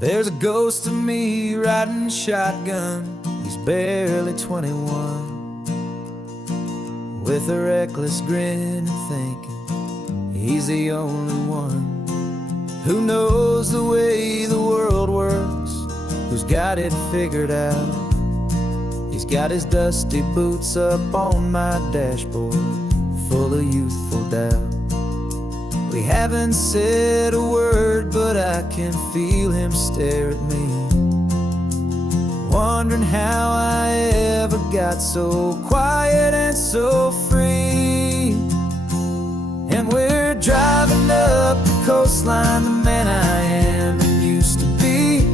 There's a ghost of me riding shotgun. He's barely 21, with a reckless grin and thinking he's the only one who knows the way the world works, who's got it figured out. He's got his dusty boots up on my dashboard, full of youthful doubt. We haven't said a word, but I can feel him stare at me, wondering how I ever got so quiet and so free. And we're driving up the coastline, the man I am and used to be.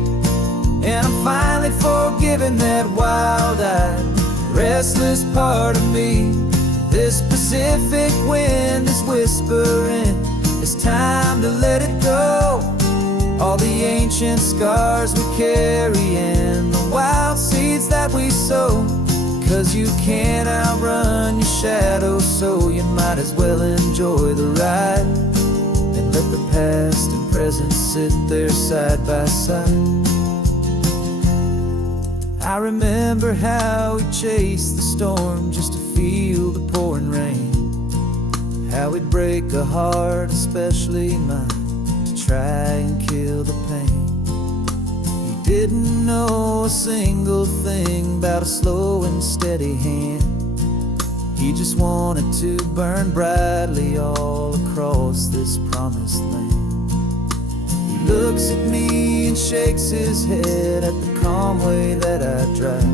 And I'm finally forgiving that wild-eyed, restless part of me. This Pacific wind is whispering, it's time to let it go. All the ancient scars we carry and the wild seeds that we sow. 'Cause you can't outrun your shadow, so you might as well enjoy the ride and let the past and present sit there side by side. I remember how we chased the storm just to feel the pouring rain, how we'd break a heart, especially mine, to try and kill the pain. He didn't know a single thing about a slow and steady hand. He just wanted to burn brightly all across this promised land. He looks at me and shakes his head at the calm way that I drive,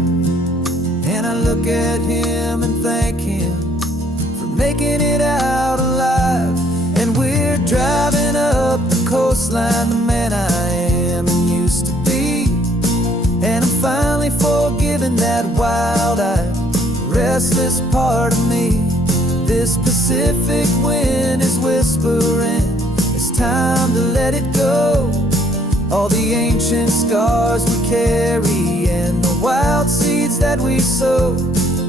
and I look at him and thank him for making it out alive. And we're driving up the coastline, the man I am and used to be. And I'm finally forgiving that wild-eyed, restless part of me. This Pacific wind is whispering, it's time to let it go. All the ancient scars we carry and the wild seeds that we sow.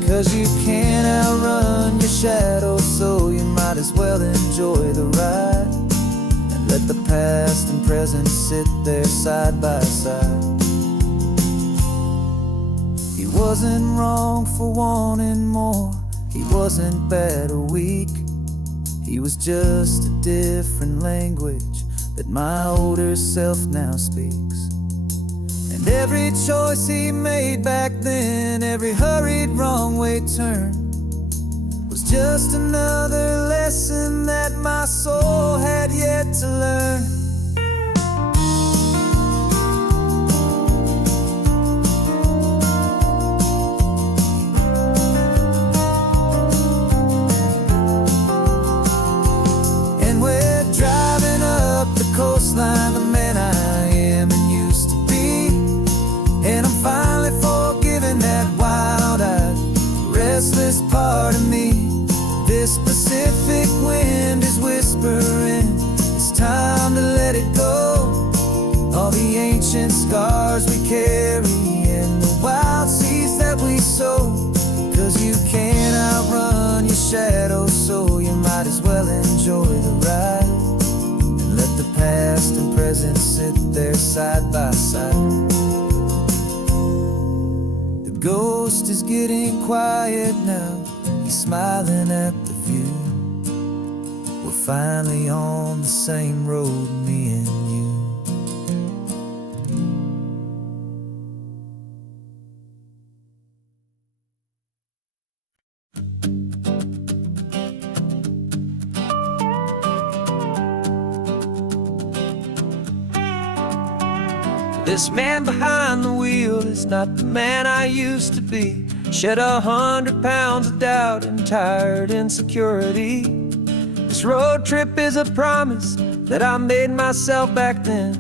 'Cause you can't outrun your shadow, so you might as well enjoy the ride and let the past and present sit there side by side. He wasn't wrong for wanting more, he wasn't bad or weak. He was just a different language that my older self now speaks. And every choice he made back then, every hurried wrong way turn, was just another lesson that my soul had yet to learn. And we're driving up the coastline, the man I am and used to be. And I'm finally forgiving that wild-eyed, restless part of me. This Pacific wind is whispering, it's time to let it go. All the ancient scars we carry and the wild seeds that we sow. 'Cause you can't outrun your shadow, so you might as well enjoy the ride and let the past and present sit there side by side. The ghost is getting quiet now, he's smiling at the view. We're finally on the same road, me and you. This man behind the wheel is not the man I used to be. Shed 100 pounds of doubt and tired insecurity. This road trip is a promise that I made myself back then,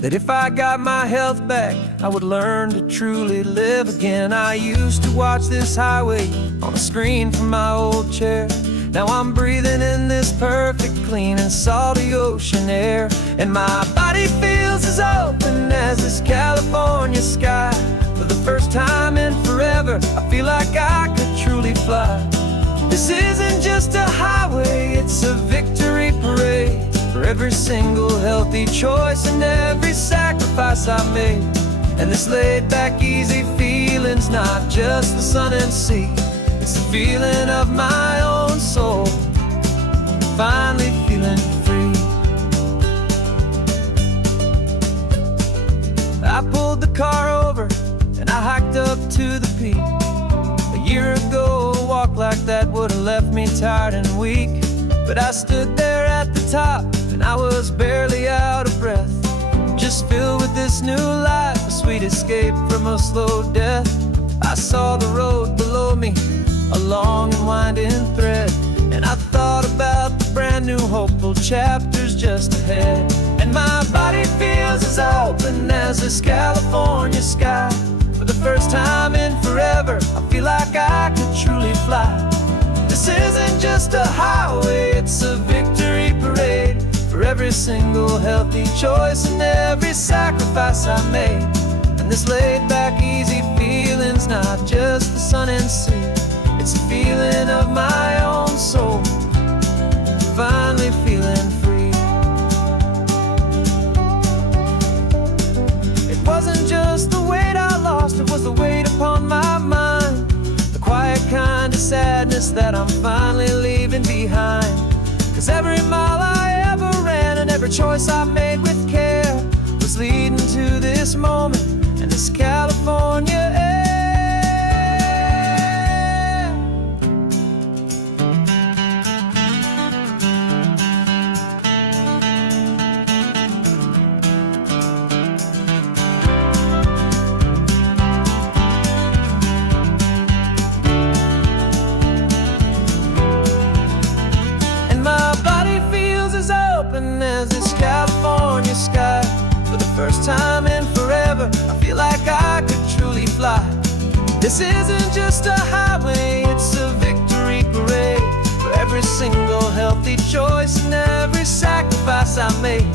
that if I got my health back, I would learn to truly live again. I used to watch this highway on a screen from my old chair. Now I'm breathing in this perfect, clean and salty ocean air. And my body feels as open as this California sky. For the first time in forever, I feel like I could truly fly. This isn't just a highway, it's a victory parade for every single healthy choice and every sacrifice sacrifice I made. And this laid back easy feeling's not just the sun and sea, it's the feeling of my own soul, finally feeling free. I pulled the car over and I hiked up to the peak. A year ago, a walk like that would've left me tired and weak. But I stood there at the top and I was barely out of breath, just filled with this new life, a sweet escape from a slow death. I saw the road below me, a long and winding thread, and I thought about the brand new hopeful chapters just ahead. And my body feels as open as this California sky. For the first time in forever, I feel like I could truly fly. This isn't just a highway, it's a victory parade for every single healthy choice and every sacrifice I made. And this laid back easy feeling's not just the sun and sea, it's a feeling of my own soul, finally feeling free. It wasn't just the weight I lost, it was the weight upon my mind, the quiet kind of sadness that I'm finally leaving behind. 'Cause every mile I ever ran and every choice I made with care was leading to this moment and this California air. As this California sky, for the first time in forever, I feel like I could truly fly. This isn't just a highway, it's a victory parade for every single healthy choice and every sacrifice I made.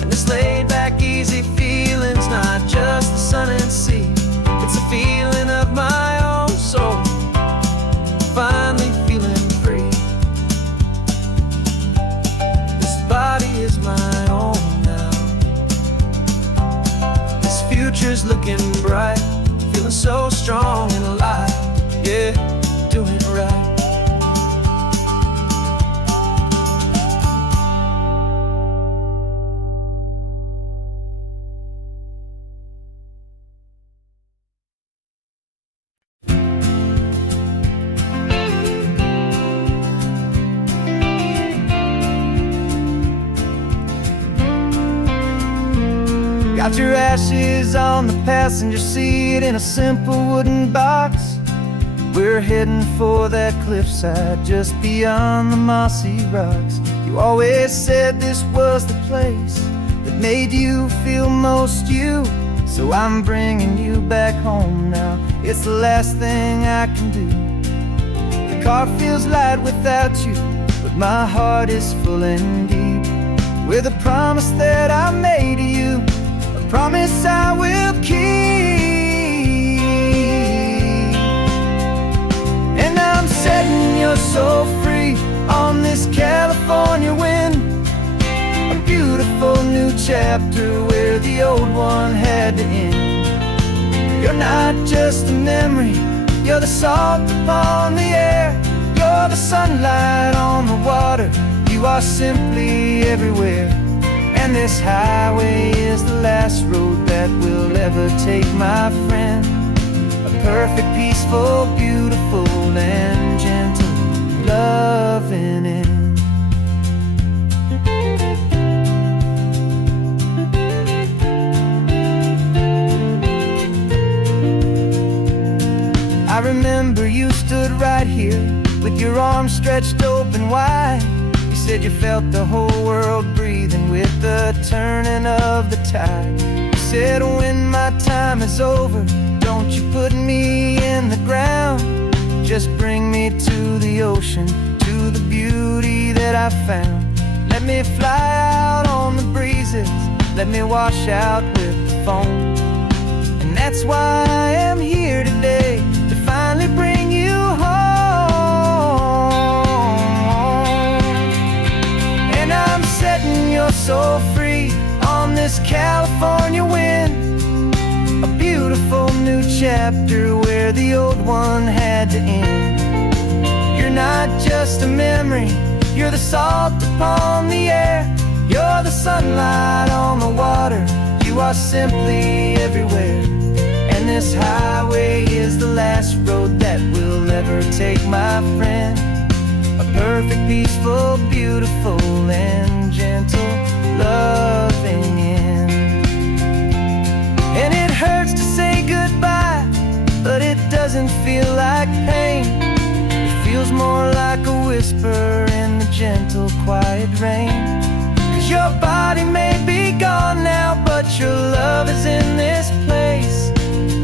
And this laid back easy feeling's not just the sun and sea, it's a feeling of my own soul, finally feeling free. Body is my own now. This future's looking bright, feeling so strong and alive. Yeah, doing right. Got your ashes on the passenger seat in a simple wooden box. We're heading for that cliffside just beyond the mossy rocks. You always said this was the place that made you feel most you, so I'm bringing you back home now. It's the last thing I can do. The car feels light without you, but my heart is full and deep with a promise that I made to you, promise I will keep. And I'm setting your soul free on this California wind, a beautiful new chapter where the old one had to end. You're not just a memory, you're the salt upon the air, you're the sunlight on the water, you are simply everywhere. And this highway is the last road that we'll ever take, my friend. A perfect, peaceful, beautiful, and gentle loving end. I remember you stood right here with your arms stretched open wide. You said you felt the whole world breathing with the turning of the tide. You said when my time is over, don't you put me in the ground, just bring me to the ocean, to the beauty that I found. Let me fly out on the breezes, let me wash out with the foam. And that's why I am here today, to finally bring you home. And I'm setting your soul free on this this California wind, a beautiful new chapter where the old one had to end. You're not just a memory, you're the salt upon the air. You're the sunlight on the water, you are simply everywhere. And this highway is the last road that we'll ever take, my friend. A perfect, peaceful, beautiful, and gentle, loving end. And it hurts to say goodbye, but it doesn't feel like pain. It feels more like a whisper in the gentle, quiet rain. 'Cause your body may be gone now, but your love is in this place.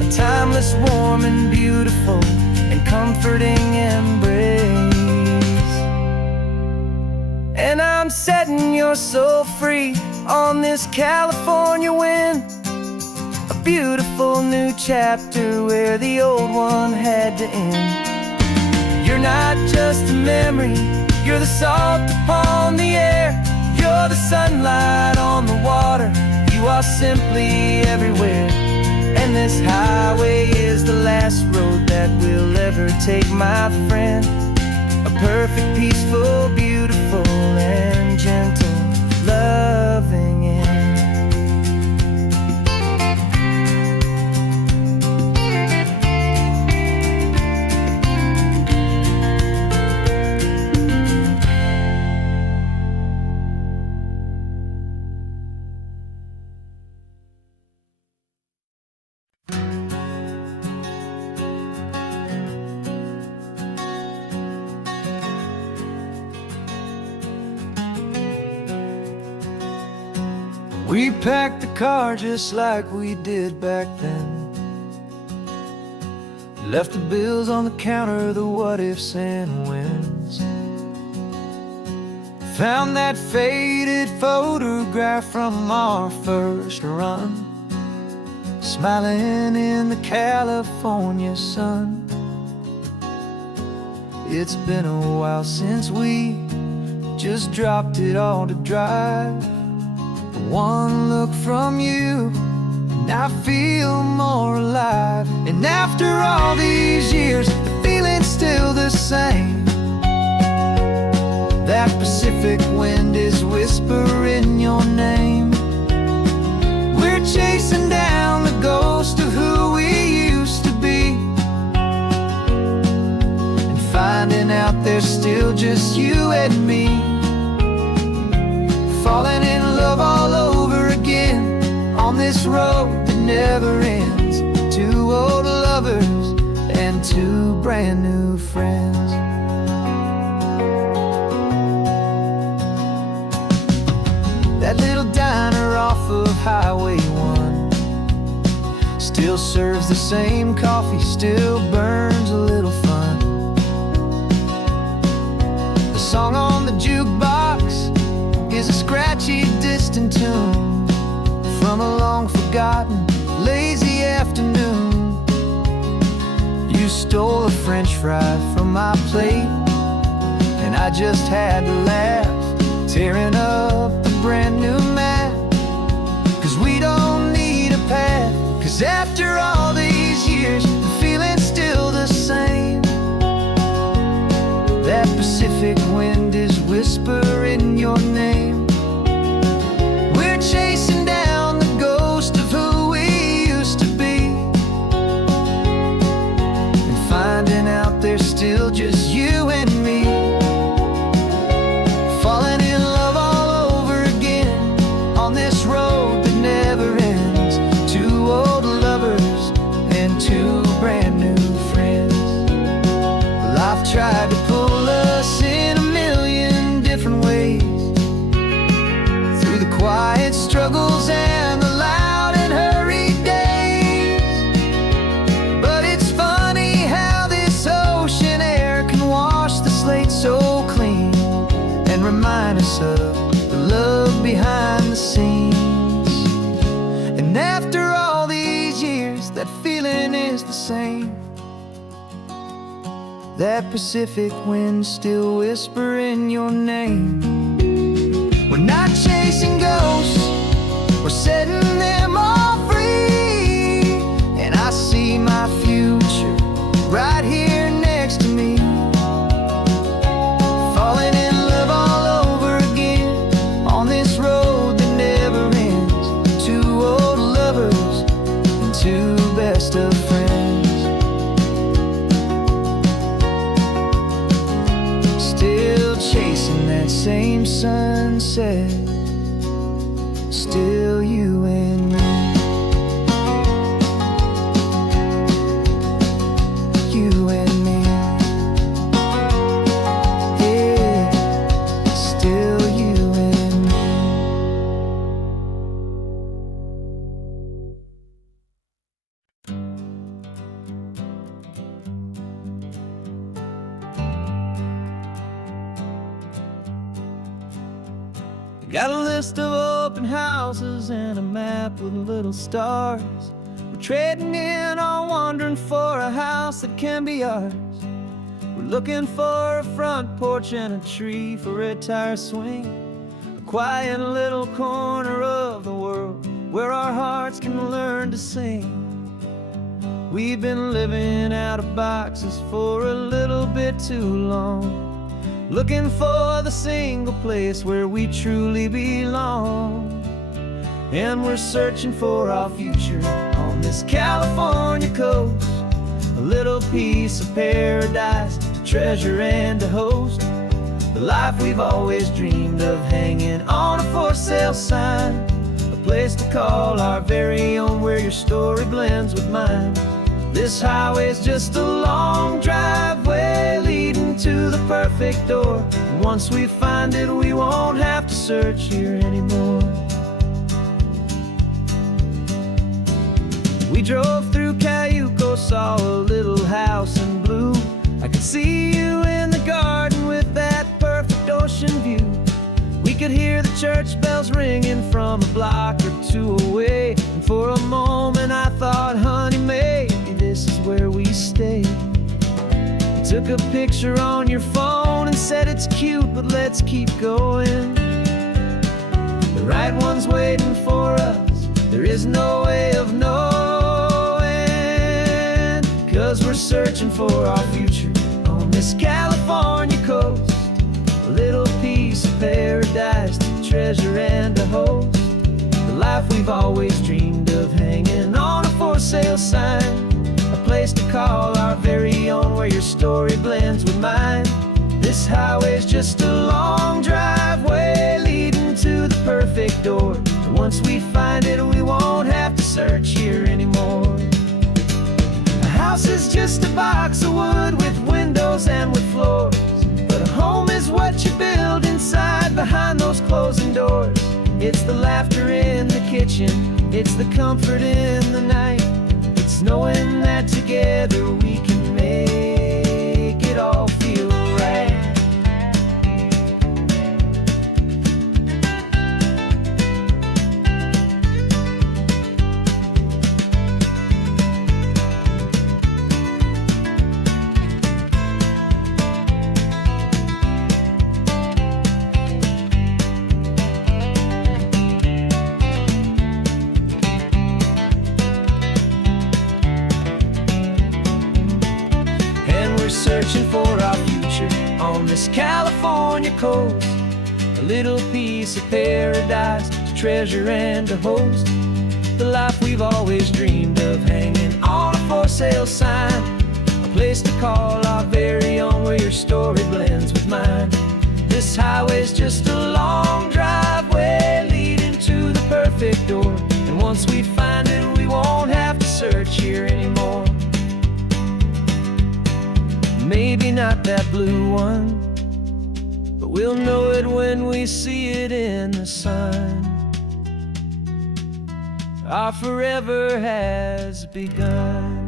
A timeless, warm, and beautiful, and comforting embrace. And I'm setting your soul free on this California wind, a beautiful new chapter where the old one had to end. You're not just a memory, you're the salt upon the air. You're the sunlight on the water, you are simply everywhere. And this highway is the last road that we'll ever take, my friend. A perfect, peaceful, beautiful, and gentle, loving end. We packed the car just like we did back then. Left the bills on the counter, the what ifs and whens. Found that faded photograph from our first run, smiling in the California sun. It's been a while since we just dropped it all to drive. One look from you, and I feel more alive. And after all these years, the feeling's still the same. That Pacific wind is whispering your name. We're chasing down the ghost of who we used to be, and finding out there's still just you and me. Falling in love all over again on this road that never ends. Two old lovers and two brand new friends. That little diner off of Highway 1 still serves the same coffee, still burns a little fun. The song on the jukebox is a scratchy, distant tune from a long-forgotten, lazy afternoon. You stole a French fry from my plate, and I just had to laugh, tearing up the brand new map. 'Cause we don't need a path, 'cause after all these years, the feeling's still the same. That Pacific wind is whispering your name. We're chasing down the ghost of who we used to be, and finding out there's still just you and me. Falling in love all over again on this road that never ends. Two old lovers and two brand new friends. Well, I've tried to pull us in a million different ways, through the quiet struggles and the loud and hurried days. But it's funny how this ocean air can wash the slate so clean, and remind us of the love behind the scenes. And after all these years, that feeling is the same. That Pacific wind still whispering your name. We're not chasing ghosts, we're setting same sunset, still you and me. You and me. Yeah, still you and me. Got a list of open houses and a map with little stars. We're trading in on wandering for a house that can be ours. We're looking for a front porch and a tree for a tire swing, a quiet little corner of the world where our hearts can learn to sing. We've been living out of boxes for a little bit too long, looking for the single place where we truly belong. And we're searching for our future on this California coast, a little piece of paradise to treasure and to host, the life we've always dreamed of, hanging on a for sale sign, a place to call our very own where your story blends with mine. This highway's just a long driveway leading to the perfect door, and once we find it we won't have to search here anymore. We drove through Cayuco, saw a little house in blue. I could see you in the garden with that perfect ocean view. We could hear the church bells ringing from a block or two away, and for a moment I thought, honey, maybe this is where we stay. You took a picture on your phone and said it's cute, but let's keep going. The right one's waiting for us, there is no way of knowing, 'cause we're searching for our future on this California coast, a little piece of paradise to treasure and to host, the life we've always dreamed of, hanging on a for sale sign, a place to call our very own where your story blends with mine. This highway's just a long driveway leading to the perfect door, and once we find it we won't have to search here anymore. A house is just a box of wood with windows and with floors, but a home is what you build inside behind those closing doors. It's the laughter in the kitchen, it's the comfort in the night, it's knowing that together we can make it all feel right. Searching for our future on this California coast, a little piece of paradise to treasure and to host, the life we've always dreamed of, hanging on a for sale sign, a place to call our very own where your story blends with mine. This highway's just a long driveway leading to the perfect door, and once we find it we won't have to search here anymore. Maybe not that blue one, but we'll know it when we see it in the sun. Our forever has begun.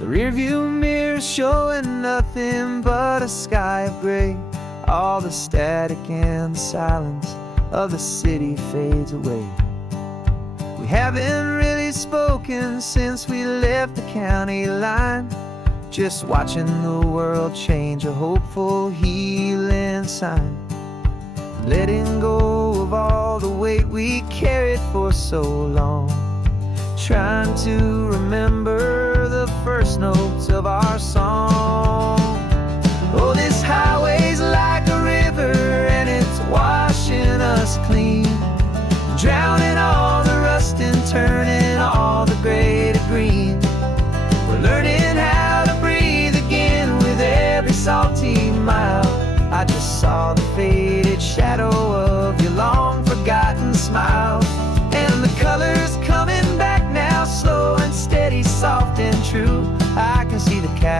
The rearview mirror's showing nothing but a sky of gray. All the static and the silence of the city fades away. We haven't really spoken since we left the county line, just watching the world change, a hopeful healing sign. Letting go of all the weight we carried for so long, trying to remember the first notes of our song. Oh, this highway's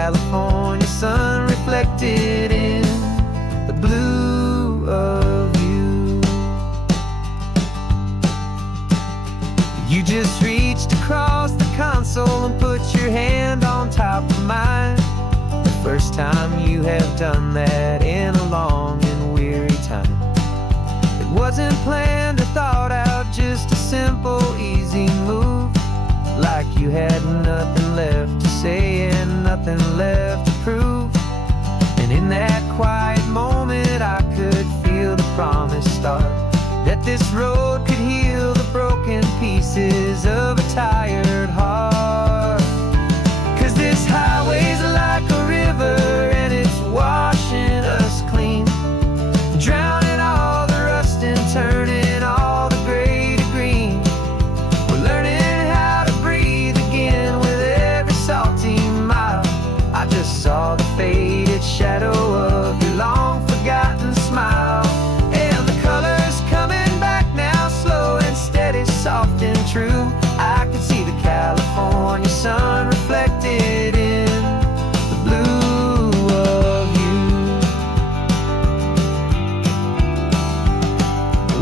California sun reflected in the blue of you. You just reached across the console and put your hand on top of mine. The first time you have done that in a long and weary time. It wasn't planned or thought out, just a simple, easy move. Like you had nothing left to say and nothing left to prove. And in that quiet moment I could feel the promise start, that this road could heal the broken pieces of a tired heart. 'Cause this highway's like a river and it's washing us clean, drowning all the rust and turning all the gray to green. We're learning how to breathe again with every salty mile. I just saw the faded shadow of your long forgotten smile. And the colors coming back now, slow and steady, soft and true. I can see the California sun reflected in the blue of you.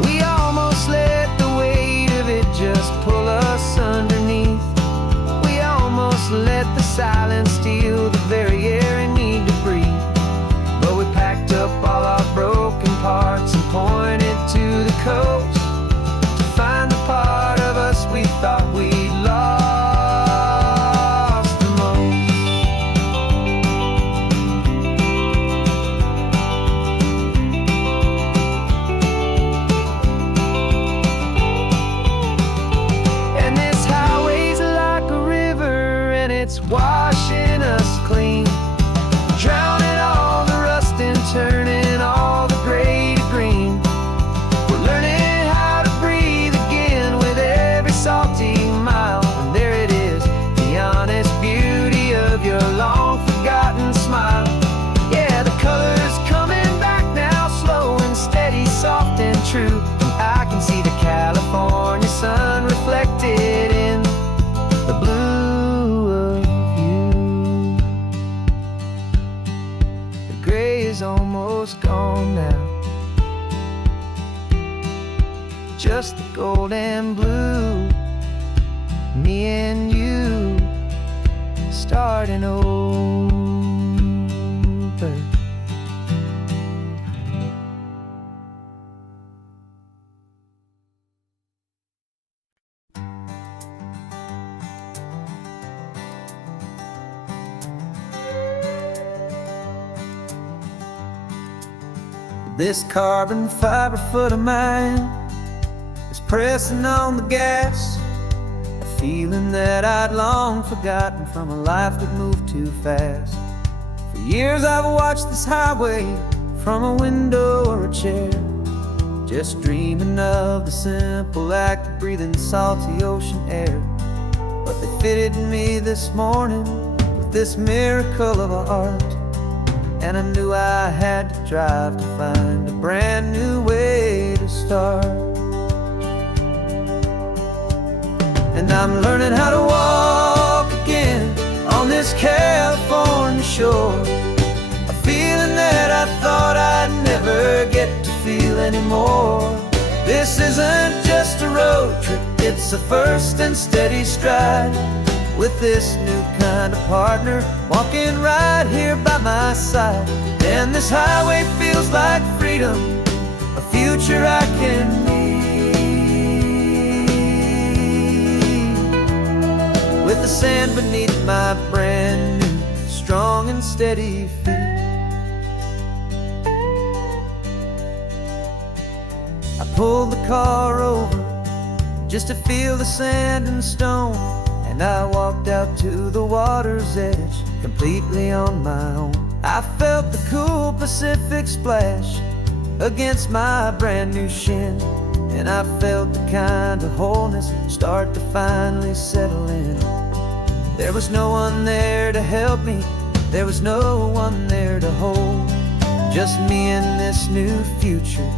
We almost let the weight of it just pull us underneath. We almost let the silence steal the very air I need to breathe. But we packed up all our broken parts and pointed to the coast to find the part of us we thought we'd lost the most. And this highway's like a river and it's washing us clean, drowning all the rust and turning all the gray to green. We're learning how to breathe again with every salty mile. And there it is, the honest beauty of your long forgotten smile. Yeah, the colors coming back now, slow and steady, soft and true. I can see the California sun reflected in the blue of you. The gray is almost gone now, just the gold and blue. Me and you starting over. This carbon fiber foot of mine is pressing on the gas, a feeling that I'd long forgotten from a life that moved too fast. For years I've watched this highway from a window or a chair, just dreaming of the simple act of breathing salty ocean air. But they fitted me this morning with this miracle of art, and I knew I had to drive to find a brand new way to start. And I'm learning how to walk again on this California shore, a feeling that I thought I'd never get to feel anymore. This isn't just a road trip, it's a first and steady stride, with this new kind of partner walking right here by my side. And this highway feels like freedom, a future I can need, with the sand beneath my brand new strong and steady feet. I pulled the car over just to feel the sand and stone, and I walked out to the water's edge completely on my own. I felt the cool Pacific splash against my brand new shin, and I felt the kind of wholeness start to finally settle in. There was no one there to help me, there was no one there to hold, just me and this new future,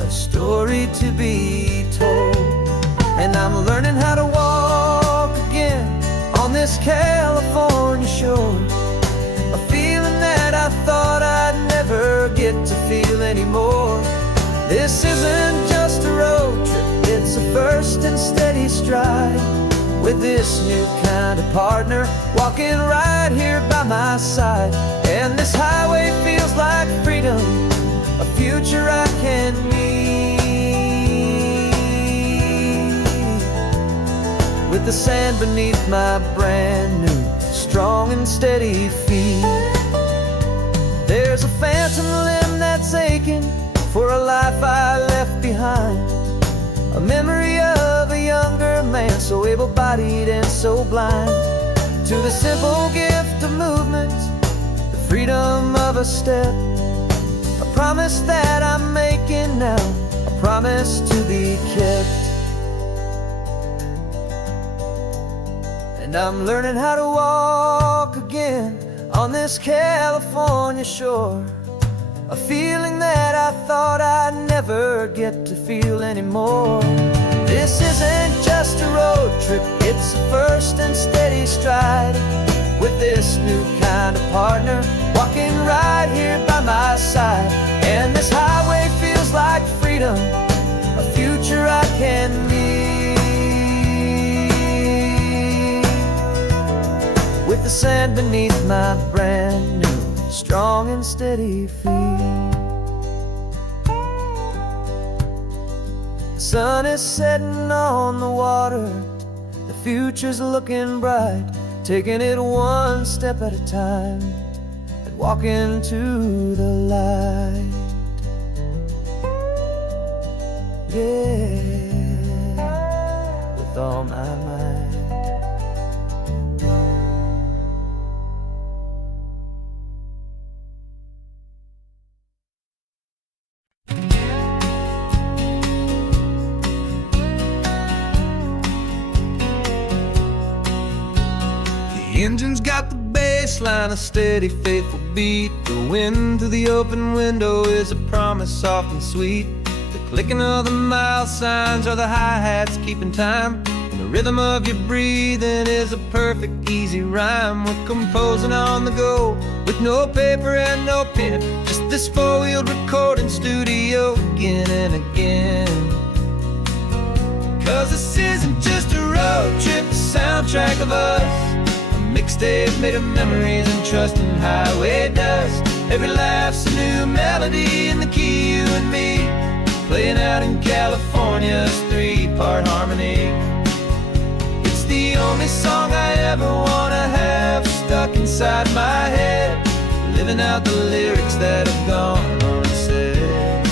a story to be told. And I'm learning how to walk again on this California shore, a never get to feel anymore. This isn't just a road trip, it's a first and steady stride. With this new kind of partner walking right here by my side. And this highway feels like freedom, a future I can meet. With the sand beneath my brand new, strong and steady feet. There's a phantom limb that's aching for a life I left behind. A memory of a younger man, so able-bodied and so blind. To the simple gift of movement, the freedom of a step. A promise that I'm making now, a promise to be kept. And I'm learning how to walk again on this California shore. A feeling that I thought I'd never get to feel anymore. This isn't just a road trip, it's a first and steady stride. With this new kind of partner walking right here by my side. And this highway feels like freedom, a future I can meet. With the sand beneath my brand new, strong and steady feet. The sun is setting on the water, the future's looking bright. Taking it one step at a time and walking to the light. Yeah, with all my might. The engine's got the bass line, a steady, faithful beat. The wind through the open window is a promise soft and sweet. The clicking of the mile signs are the hi-hats keeping time. And the rhythm of your breathing is a perfect, easy rhyme. We're composing on the go with no paper and no pen. Just this four-wheeled recording studio again and again. 'Cause this isn't just a road trip, the soundtrack of us. Mixtape made of memories and trust in highway dust. Every laugh's a new melody in the key, you and me, playing out in California's three-part harmony. It's the only song I ever wanna have stuck inside my head, living out the lyrics that have gone unsaid.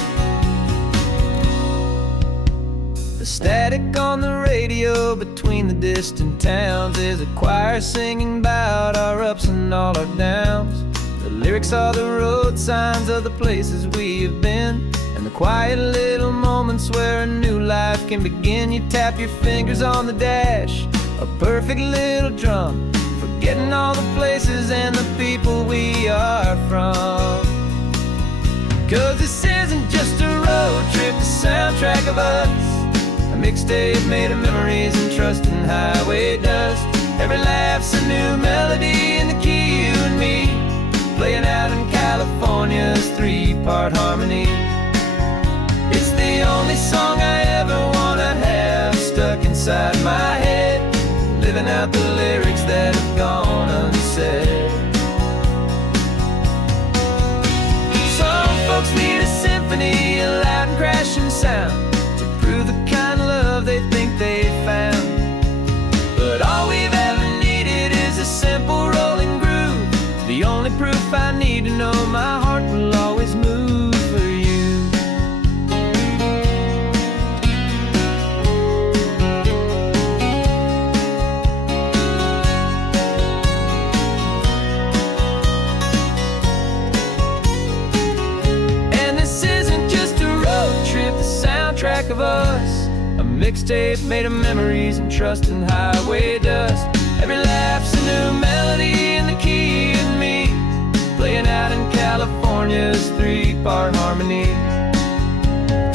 The static on the radio between the distant towns is a choir singing about our ups and all our downs. The lyrics are the road signs of the places we have been, and the quiet little moments where a new life can begin. You tap your fingers on the dash, a perfect little drum, forgetting all the places and the people we are from. 'Cause this isn't just a road trip, the soundtrack of us. A mixtape made of memories and trust in highway dust. Every laugh's a new melody in the key, you and me, playing out in California's three-part harmony. It's the only song I ever wanna have stuck inside my head, living out the lyrics that have gone unsaid. Some folks need a symphony, a loud and crashing sound, to prove the kind of love they think they found. But all we've ever needed is a simple rolling groove, the only proof I need to know my heart will always move for you. And this isn't just a road trip, the soundtrack of us. A mixtape made of memories and trust in highway dust. Every laugh's a new melody in the key and me, playing out in California's three-part harmony.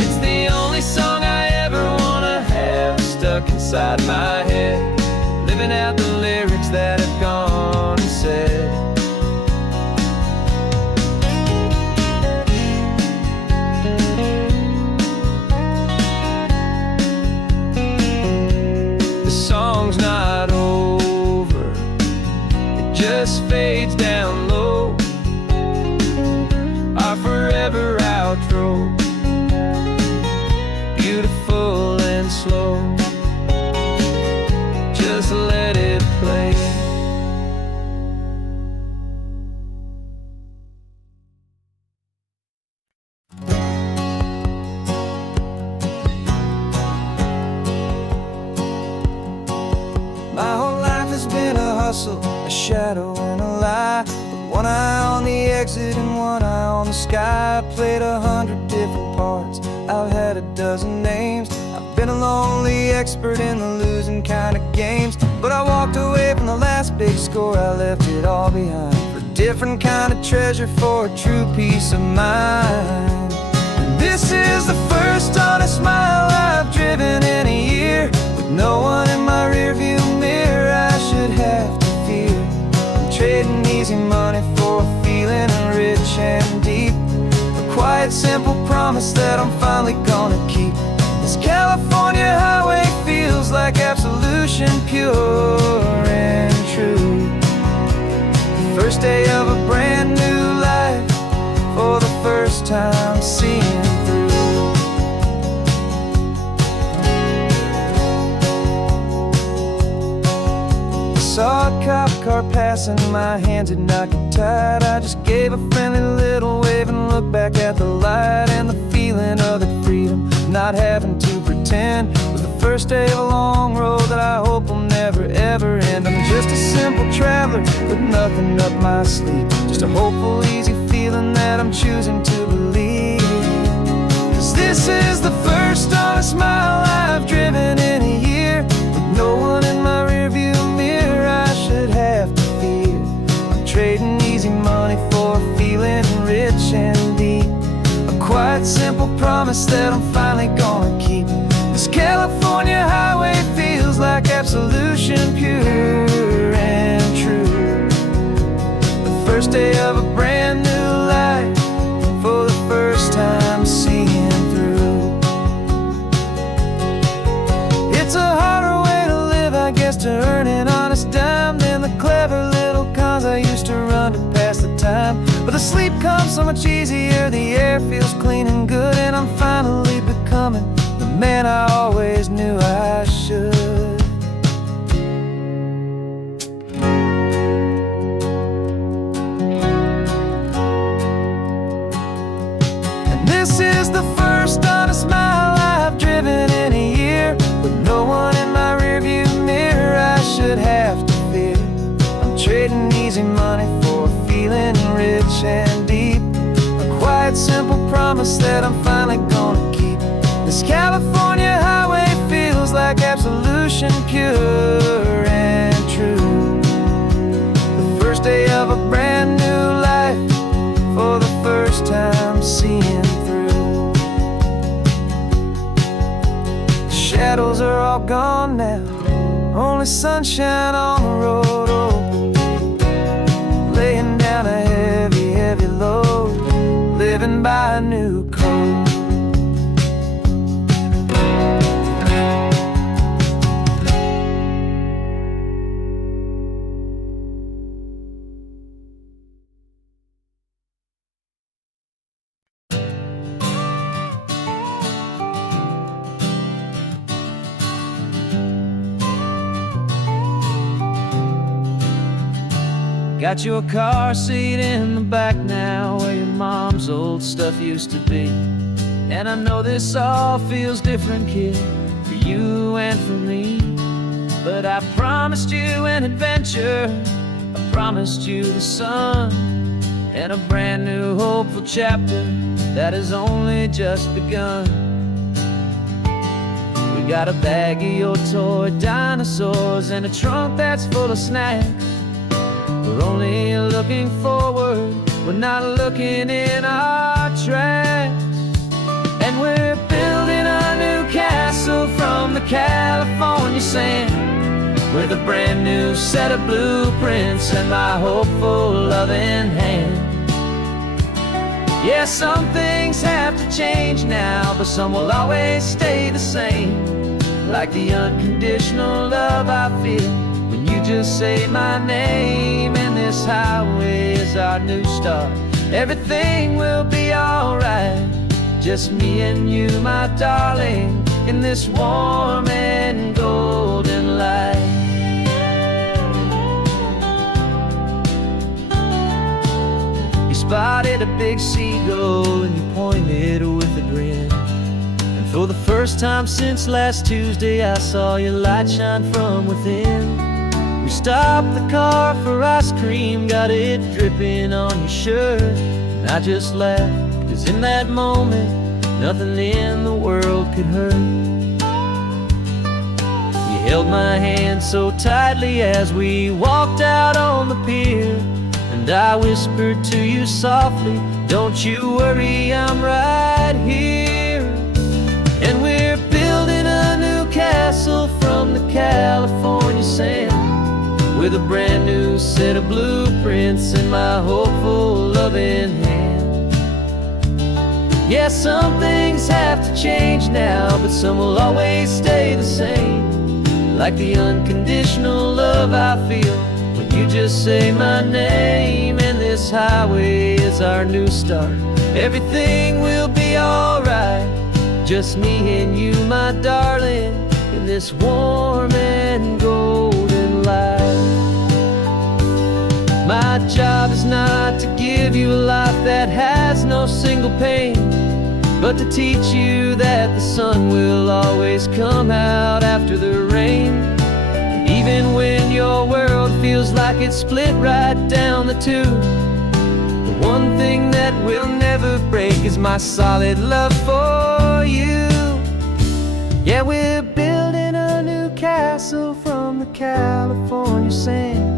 It's the only song I ever wanna have stuck inside my head, living out the lyrics that have gone unsaid. hustle, a shadow and a lie. With one eye on the exit and one eye on the sky. I played 100 different parts, I've had a dozen names. I've been a lonely expert in the losing kind of games. But I walked away from the last big score, I left it all behind for a different kind of treasure, for a true peace of mind. And this is the first honest mile I've driven in a year, with no one in my rearview mirror I should have to fear. I'm trading easy money for a feeling rich and deep, a quiet simple promise that I'm finally gonna keep. This California highway feels like absolution, pure and true. The first day of a brand new life, for the first time seeing through. I saw a cop car passing, my hands had not got tied. I just gave a friendly little wave and looked back at the light. And the feeling of the freedom, not having to pretend, was the first day of a long road that I hope will never ever end. I'm just a simple traveler with nothing up my sleeve, just a hopeful, easy feeling that I'm choosing to believe. 'Cause this is the first honest mile I've driven in a year, with no one in my rearview mirror I should have to fear. I'm trading easy money for a feeling rich and deep, a quiet simple promise that I'm finally gonna keep. This California highway feels like absolution, pure and true. The first day of a brand new life, for the first time seeing through. It's a harder way to live, I guess, to earn an honest dime than the clever little cons I used to run to pass the time. But the sleep comes so much easier, the air feels clean and good, and I'm finally becoming the man I always knew I should. And this is the first honest mile I've driven in a year, with no one in my rearview mirror I should have to fear. I'm trading easy money for a feeling rich and deep, a quiet simple promise that I'm finally gonna keep. This California highway feels like absolution, pure and true. The first day of a brand new life, for the first time seeing through. The shadows are all gone now, only sunshine on the road. Oh, laying down a heavy, heavy load, living by a new code. Got you a car seat in the back now, where your mom's old stuff used to be. And I know this all feels different, kid, for you and for me. But I promised you an adventure, I promised you the sun, and a brand new hopeful chapter that has only just begun. We got a bag of your toy dinosaurs and a trunk that's full of snacks. We're only looking forward, we're not looking in our tracks. And we're building a new castle from the California sand, with a brand new set of blueprints and my hopeful loving hand. Yeah, some things have to change now, but some will always stay the same, like the unconditional love I feel when you just say my name. And this highway is our new start, everything will be alright. Just me and you, my darling, in this warm and golden light. You spotted a big seagull and you pointed with a grin. And for the first time since last Tuesday, I saw your light shine from within. We stopped the car for ice cream, got it dripping on your shirt. And I just laughed, 'cause in that moment, nothing in the world could hurt. You held my hand so tightly as we walked out on the pier, and I whispered to you softly, don't you worry, I'm right here. And we're building a new castle from the California sand, with a brand new set of blueprints in my hopeful, loving hand. Yeah, some things have to change now, but some will always stay the same. Like the unconditional love I feel when you just say my name. And this highway is our new start. Everything will be alright, just me and you, my darling, in this warm and golden light. My job is not to give you a life that has no single pain, but to teach you that the sun will always come out after the rain. And even when your world feels like it's split right down the two, the one thing that will never break is my solid love for you. Yeah, we're building a new castle from the California sand,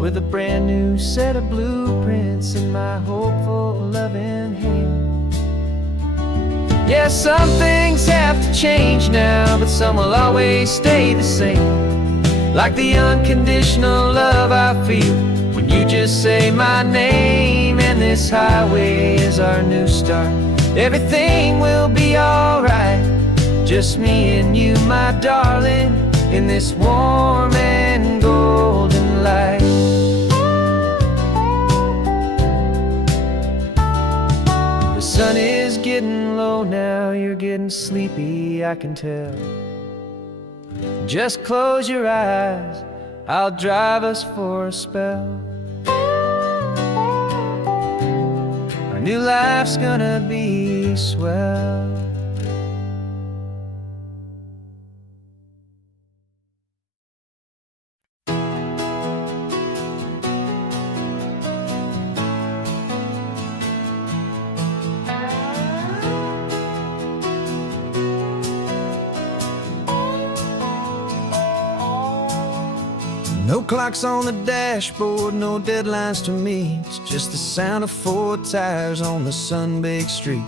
with a brand new set of blueprints in my hopeful, loving hand. Yeah, some things have to change now, but some will always stay the same. Like the unconditional love I feel when you just say my name. And this highway is our new start. Everything will be alright, just me and you, my darling, in this warm and golden light. The sun is getting low now, you're getting sleepy, I can tell. Just close your eyes, I'll drive us for a spell. Our new life's gonna be swell. No clocks on the dashboard, no deadlines to meet. It's just the sound of 4 tires on the sun-baked street.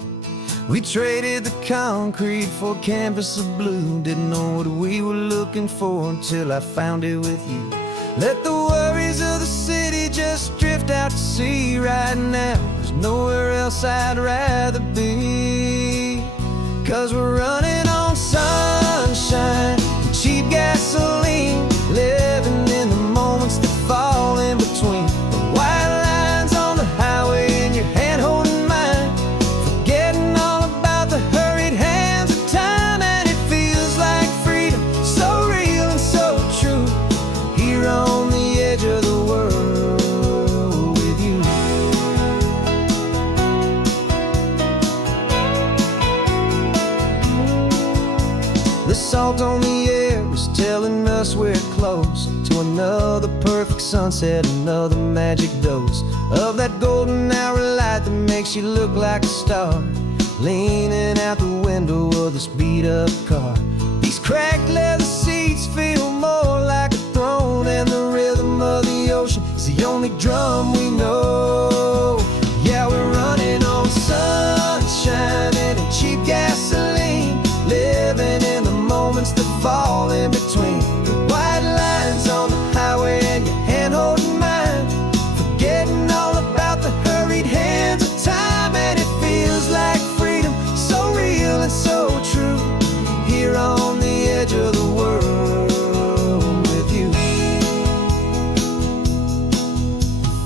We traded the concrete for a canvas of blue. Didn't know what we were looking for until I found it with you. Let the worries of the city just drift out to sea right now. There's nowhere else I'd rather be, 'cause we're running on sunshine and cheap gasoline, living in the moments that fall in between. The white lines on the highway and your hand holding mine, forgetting all about the hurried hands of time. And it feels like freedom, so real and so true, here on the edge of the world with you. The salt on the air is telling us we're close to another perfect sunset, another magic dose of that golden hour light that makes you look like a star, leaning out the window of this beat-up car. These cracked leather seats feel more like a throne, and the rhythm of the ocean is the only drum we know. Yeah, we're running on sunshine and cheap gasoline, living in the moments that fall in between. The white lines on the highway and your hand holding mine, forgetting all about the hurried hands of time. And it feels like freedom, so real and so true, here on the edge of the world with you.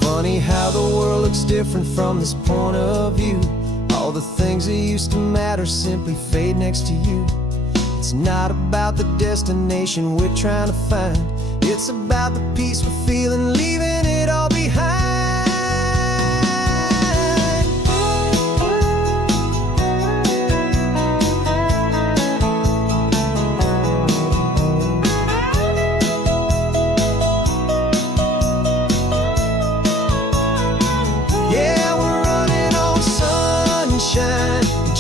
Funny how the world looks different from this point of view. All the things that used to matter simply fade next to you. It's not about the destination we're trying to find, it's about the peace we're feeling, leaving it all behind.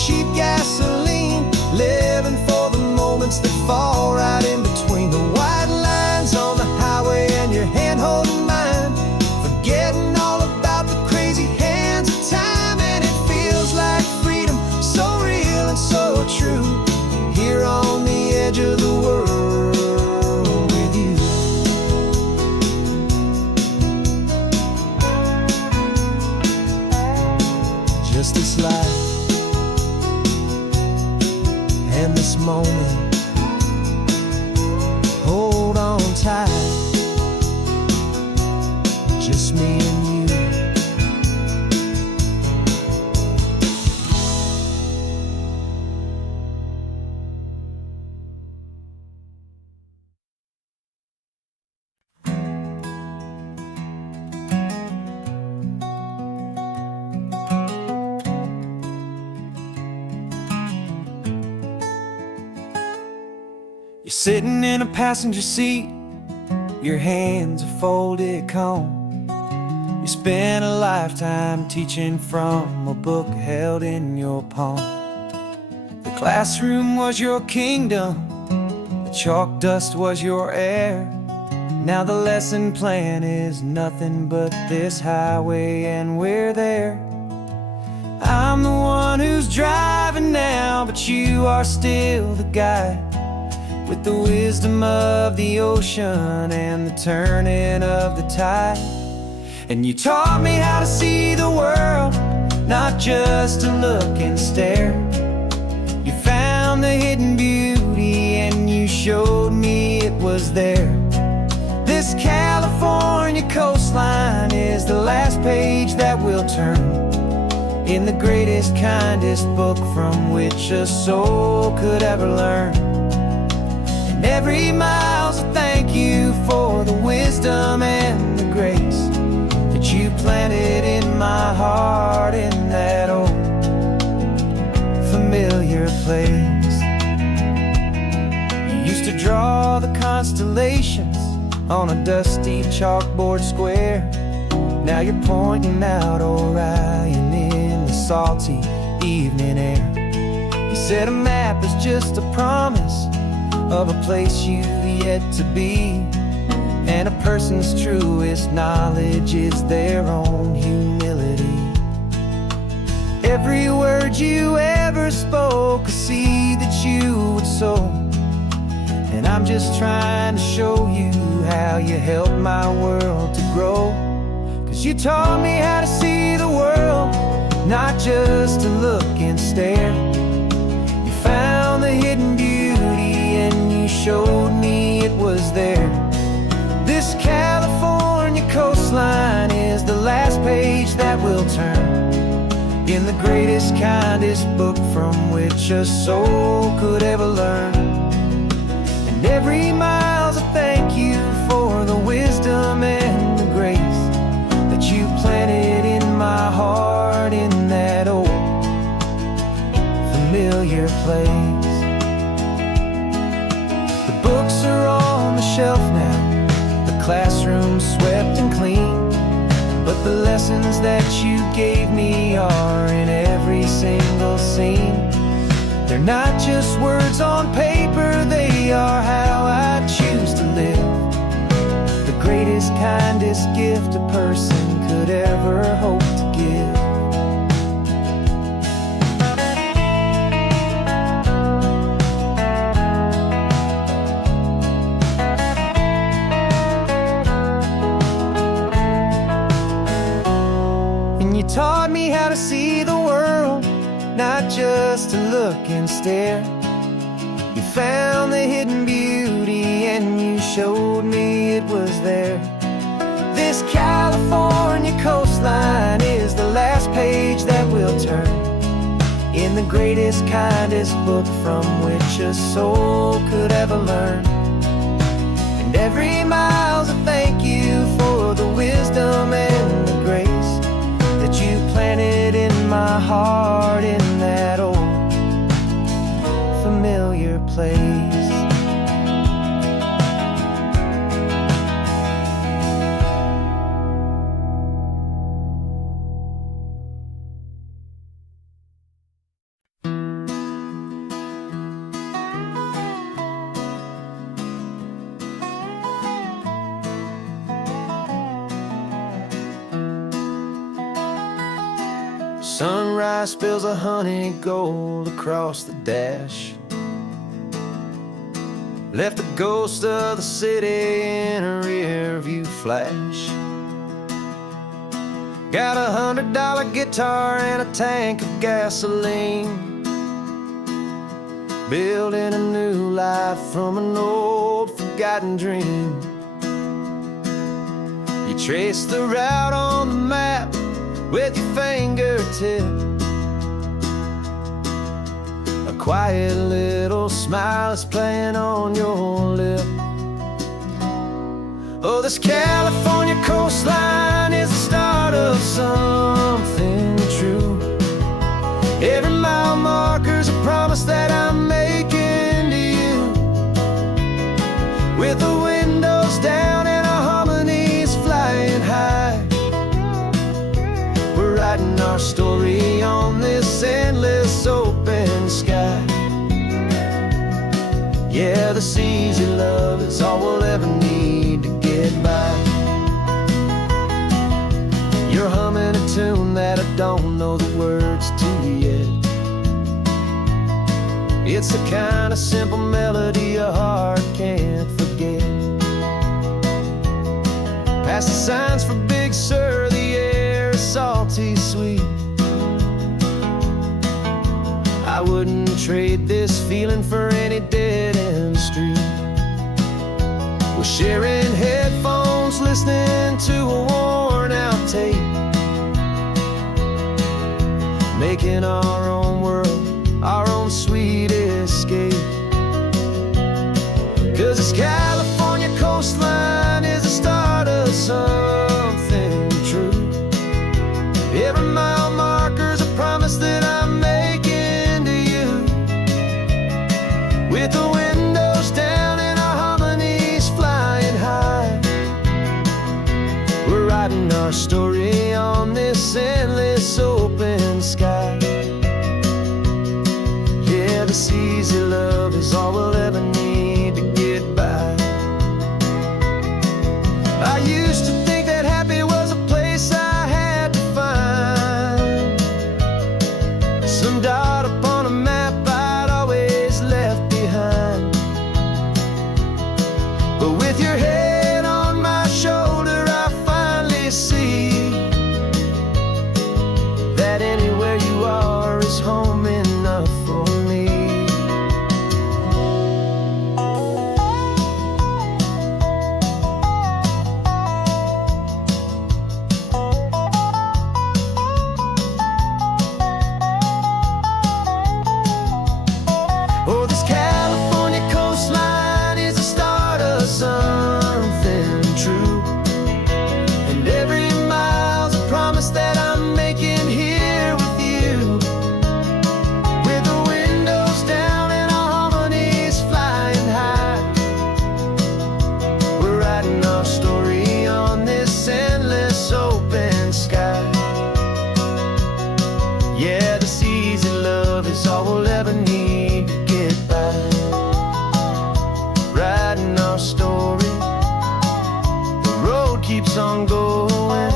cheap gasoline, living for the moments that fall right in between the white lines on the highway and your hand holding mine, forgetting all about the crazy hands of time. And it feels like freedom, so real and so true, here on the edge of the world with you. Just this life and this moment, hold on tight, just me and you. You're sitting in a passenger seat, your hands are folded calm. You spent a lifetime teaching from a book held in your palm. The classroom was your kingdom, the chalk dust was your air. Now the lesson plan is nothing but this highway, and we're there. I'm the one who's driving now, but you are still the guide, with the wisdom of the ocean and the turning of the tide. And you taught me how to see the world, not just to look and stare. You found the hidden beauty and you showed me it was there. This California coastline is the last page that we'll turn in the greatest, kindest book from which a soul could ever learn. And every mile's a thank you for the wisdom and the grace that you planted in my heart in that old familiar place. You used to draw the constellations on a dusty chalkboard square. Now you're pointing out Orion in the salty evening air. You said a map is just a promise of a place you've yet to be, and a person's truest knowledge is their own humility. Every word you ever spoke, a seed that you would sow, and I'm just trying to show you how you helped my world to grow. 'Cause you taught me how to see the world, not just to look and stare. You found the hidden beauty and you showed me it was there. This California coastline is the last page that we'll turn in the greatest, kindest book from which a soul could ever learn. And every mile's a thank you for the wisdom and the grace that you planted in my heart in that old familiar place. The books are on the shelf now, the classroom swept and clean, but the lessons that you gave me are in every single scene. They're not just words on paper, they are how I choose to live. The greatest, kindest gift a person could ever hope to give. You taught me how to see the world, not just to look and stare. You found the hidden beauty and you showed me it was there. This California coastline is the last page that we'll turn in the greatest, kindest book from which a soul could ever learn. And every mile's a thank you for the wisdom and the grace that you planted in my heart in that old familiar place. Sunrise spills a honey gold across the dash. Left the ghost of the city in a rear view flash. Got a $100 guitar and a tank of gasoline, building a new life from an old forgotten dream. You trace the route on the map with your fingertip, a quiet little smile is playing on your lip. Oh, this California coastline is the start of something true. Every mile marker's a promise that I'm making to you. With the windows down and our harmonies flying high, we're writing our story on this endless open sky. Yeah, this easy love is all we'll ever need to get by. You're humming a tune that I don't know the words to yet. It's the kind of simple melody a heart can't forget. Past the signs for Big Sur, the air is salty sweet. I wouldn't trade this feeling for any dead-end street. We're sharing headphones, listening to a worn-out tape, making our own world, our own sweet escape. 'Cause this California coastline is the start of something true. Every mile marker's a promise that I'm making to you. With the windows down and our harmonies flying high, we're writing our story on this endless open sky. Yeah, this easy love is all we'll ever need to get by. I used to think that happy was a place I had to find, some dot upon a map I'd always left behind. But with your head on my shoulder, I finally see that anywhere you are is home enough for me. Oh, this California coastline is the start of something true. And every mile's a promise that I'm making here with you. With the windows down and our harmonies flying high, we're writing our story on this endless open sky. Yeah, this easy love is all we'll ever need to get by. Writing our story, the road keeps on going,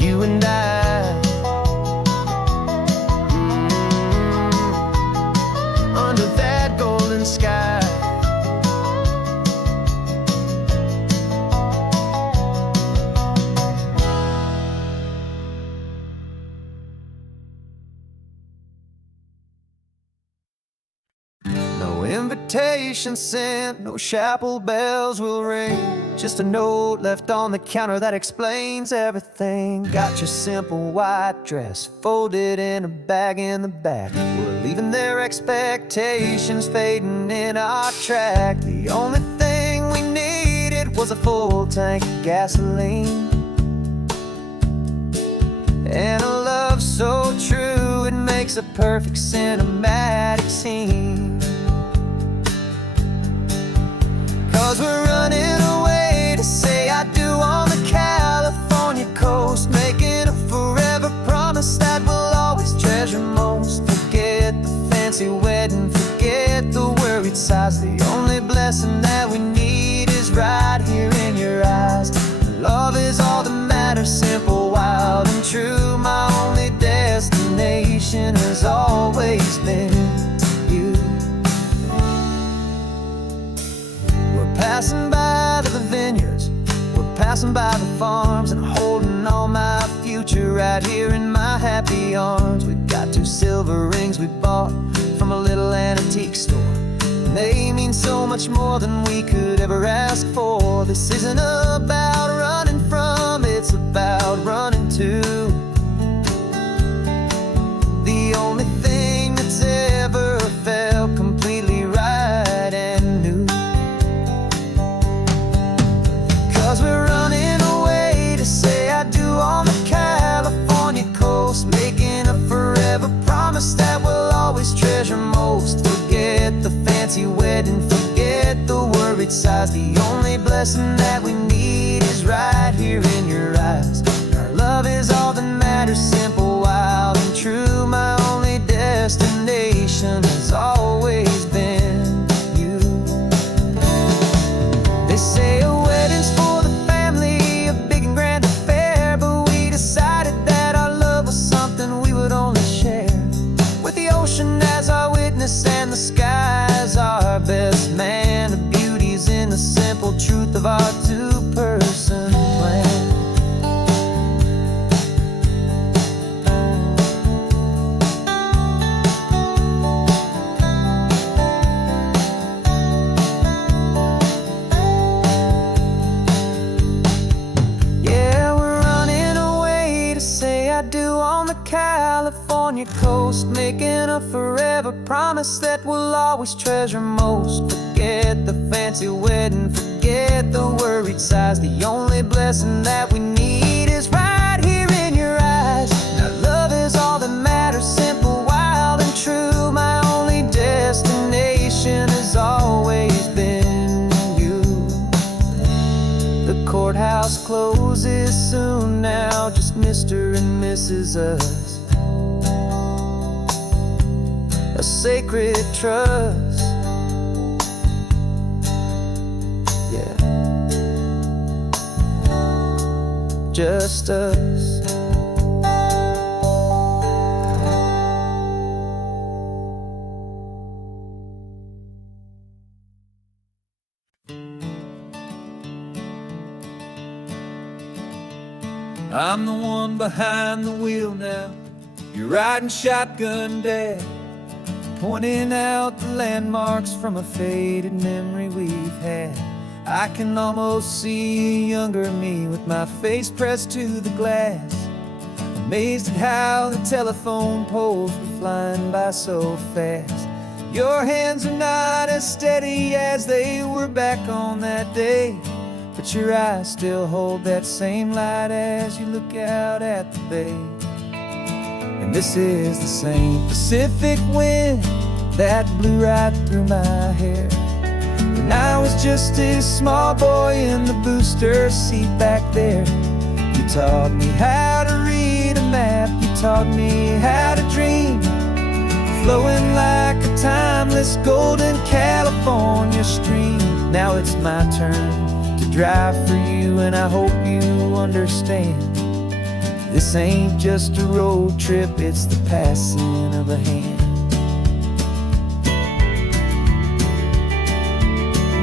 you and I. Under that golden sky. No invitation sent, no chapel bells will ring, just a note left on the counter that explains everything. Got your simple white dress folded in a bag in the back. We're leaving their expectations fading in our track. The only thing we needed was a full tank of gasoline, and a love so true it makes a perfect cinematic scene. 'Cause we're running away to say I do on the California coast, making a forever promise that we'll always treasure most. Forget the fancy wedding, forget the worried sighs. The only blessing that we need is right here in your eyes. Love is all that matters, simple, wild, and true. My only always been you. We're passing by the vineyards, we're passing by the farms, and holding all my future right here in my happy arms. We've got 2 silver rings we bought from a little antique store, and they mean so much more than we could ever ask for. This isn't about running from, it's about running to the only thing that's ever felt completely right and new. 'Cause we're running away to say I do on the California coast, making a forever promise that we'll always treasure most. Forget the fancy wedding, forget the worried sighs. The only blessing that we need is right here in your eyes. Our love is all that matters, simple, wild, and true. My only destination has always been you. They say a wedding's for the family, a big and grand affair, but we decided that our love was something we would only share with the ocean as our witness and the sky as our best man. The beauty's in the simple truth of our 2-person plan. California coast, making a forever promise that we'll always treasure most. Forget the fancy wedding, forget the worried sighs. The only blessing that we need is right here in your eyes. Now love is all that matters, simple, wild, and true. My only destination has always been you. The courthouse closes soon now, just Mr. and Mrs. Us, a sacred trust. Yeah, just us. I'm the one behind the wheel now. You're riding shotgun, Dad, pointing out the landmarks from a faded memory we've had. I can almost see a younger me with my face pressed to the glass, amazed at how the telephone poles were flying by so fast. Your hands are not as steady as they were back on that day, but your eyes still hold that same light as you look out at the bay. And this is the same Pacific wind that blew right through my hair when I was just a small boy in the booster seat back there. You taught me how to read a map, you taught me how to dream, flowing like a timeless golden California stream. Now it's my turn to drive for you, and I hope you understand. This ain't just a road trip, it's the passing of a hand.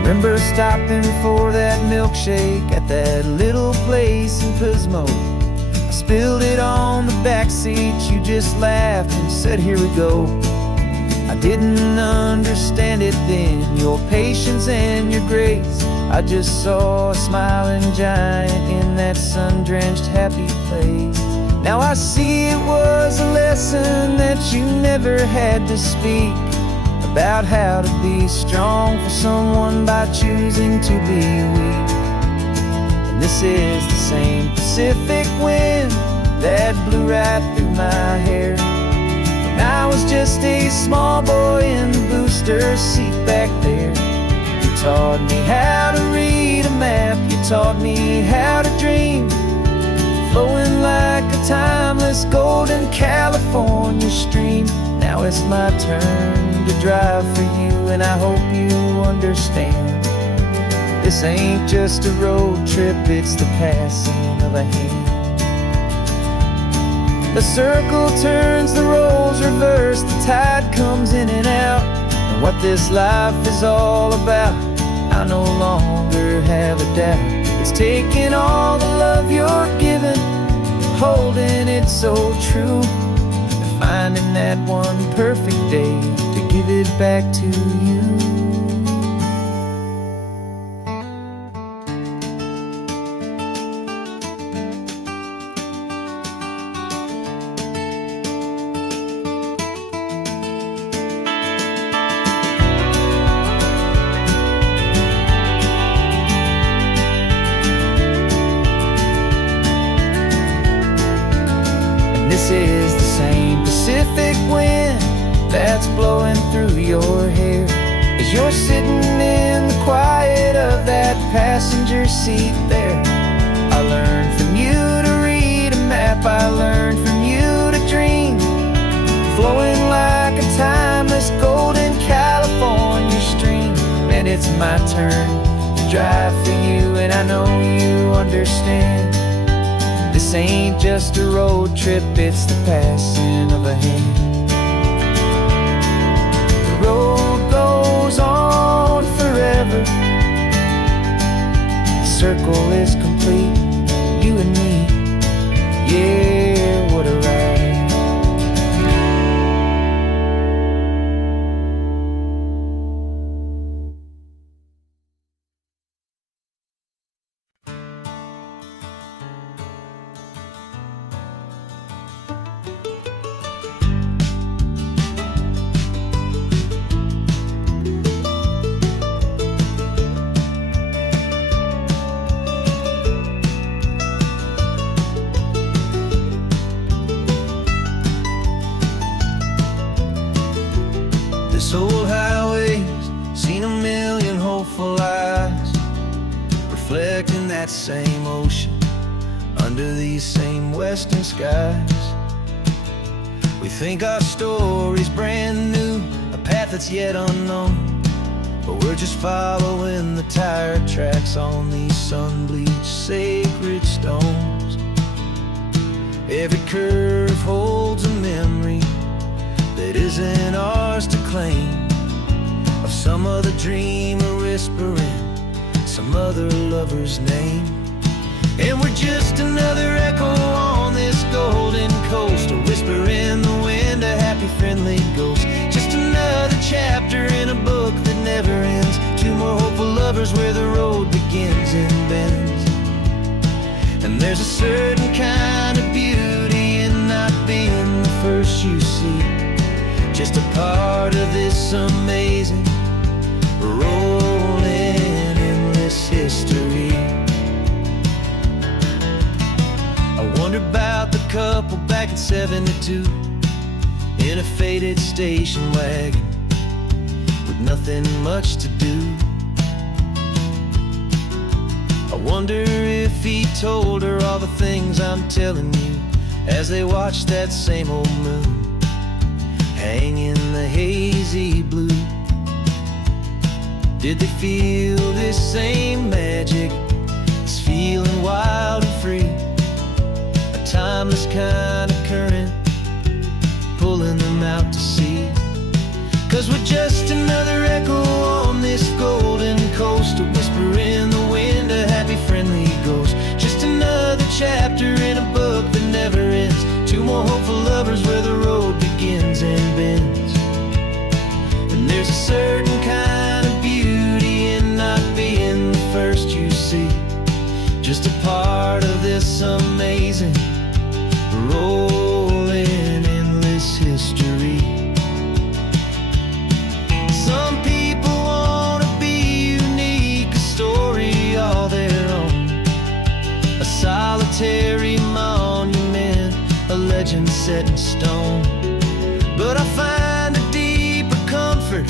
Remember stopping for that milkshake at that little place in Pismo. I spilled it on the back seat, you just laughed and said, "Here we go." I didn't understand it then, your patience and your grace. I just saw a smiling giant in that sun-drenched happy place. Now I see it was a lesson that you never had to speak, about how to be strong for someone by choosing to be weak. And this is the same Pacific wind that blew right through my hair when I was just a small boy in the booster seat back there. You taught me how to read a map, you taught me how to dream, flowing like a timeless golden California stream. Now it's my turn to drive for you, and I hope you understand. This ain't just a road trip, it's the passing of a hand. The circle turns, the roles reverse, the tide comes in and out. And what this life is all about, I no longer have a doubt. It's taking all the love you're given, holding it so true, and finding that one perfect day to give it back to you. This is the same Pacific wind that's blowing through your hair as you're sitting in the quiet of that passenger seat there. I learned from you to read a map, I learned from you to dream, flowing like a timeless golden California stream. And it's my turn to drive for you, and I know you understand. This ain't just a road trip, it's the passing of a hand. The road goes on forever, the circle is complete, you and me, yeah, what a ride. This old highway's seen a million hopeful eyes, reflecting that same ocean under these same western skies. We think our story's brand new, a path that's yet unknown, but we're just following the tire tracks on these sun-bleached sacred stones. Every curve holds a memory that isn't ours to claim, of some other dreamer whispering some other lover's name. And we're just another echo on this golden coast, a whisper in the wind, a happy friendly ghost. Just another chapter in a book that never ends, two more hopeful lovers where the road begins and bends. And there's a certain kind of beauty in not being the first you see, just a part of this amazing, rolling, endless history. I wonder about the couple back in '72 in a faded station wagon with nothing much to do. I wonder if he told her all the things I'm telling you as they watched that same old moon hang in the hazy blue. Did they feel this same magic, this feeling wild and free, a timeless kind of current pulling them out to sea? 'Cause we're just another echo on this golden coast, a whisper in the wind, a happy friendly ghost. Just another chapter in a book that never ends, two more hopeful lovers where the road begins and bends. And there's a certain kind of beauty in not being the first you see, just a part of this amazing, rolling, endless history. Some people want to be unique, a story all their own, a solitary monument, a legend set in stone. But I find a deeper comfort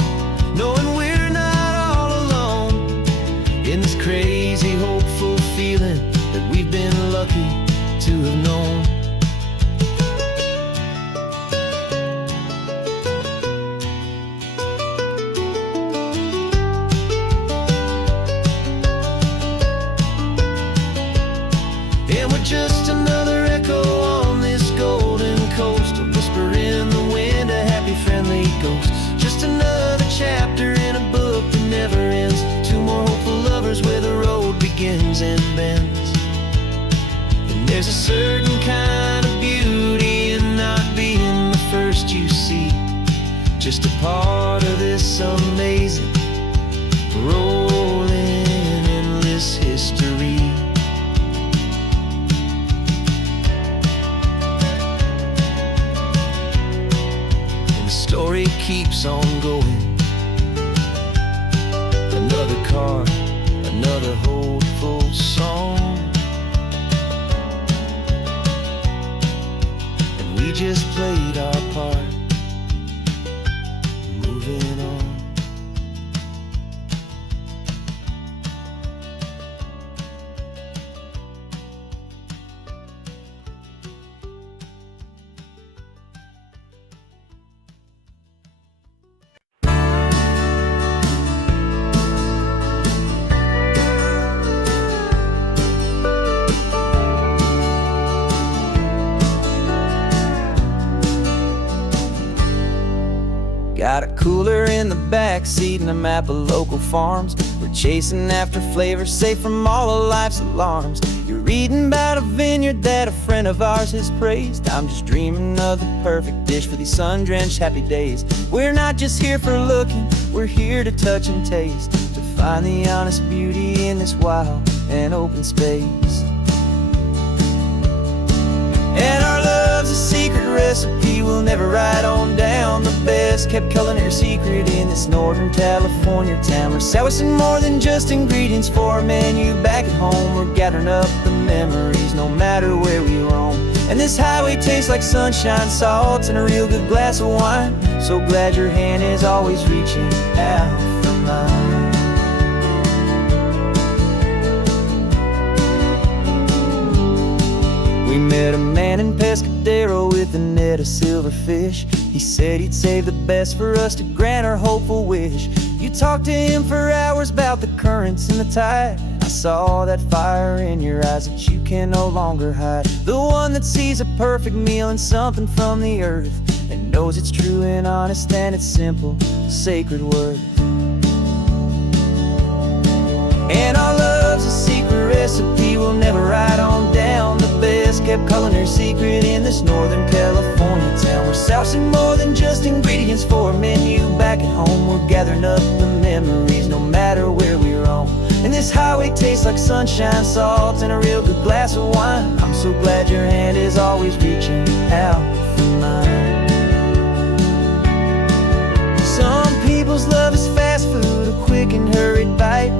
knowing we're not all alone in this crazy, hopeful feeling that we've been lucky to have known. And we're just another echo on this golden certain kind of beauty in not being the first you see, just a part of this amazing rolling endless history. And the story keeps on going. Another car, another hopeful song, and we just played our part, moving on. Got a cooler in the back seat and a map of local farms. We're chasing after flavors safe from all of life's alarms. You're reading about a vineyard that a friend of ours has praised. I'm just dreaming of the perfect dish for these sun-drenched happy days. We're not just here for looking, we're here to touch and taste, to find the honest beauty in this wild and open space. And our love's a secret recipe we'll never write on down. The best kept culinary secret in this Northern California town. We're selling more than just ingredients for a menu back at home. We're gathering up the memories no matter where we roam. And this highway tastes like sunshine, salt, and a real good glass of wine. So glad your hand is always reaching out for mine. We met a man in Pescadero with a net of silverfish. He said he'd save the best for us to grant our hopeful wish. You talked to him for hours about the currents and the tide. I saw that fire in your eyes that you can no longer hide. The one that sees a perfect meal in something from the earth, and knows it's true and honest and it's simple, sacred worth. And our love's a secret recipe we'll never write on down. The best kept culinary secret in this Northern California town. We're sourcing more than just ingredients for a menu back at home. We're gathering up the memories no matter where we roam. And this highway tastes like sunshine, salt, and a real good glass of wine. I'm so glad your hand is always reaching out for mine. Some people's love is fast food, a quick and hurried bite.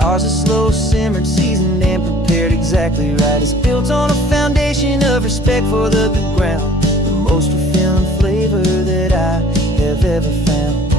Ours is slow simmered, seasoned and prepared exactly right. It's built on a foundation of respect for the good ground, the most fulfilling flavor that I have ever found.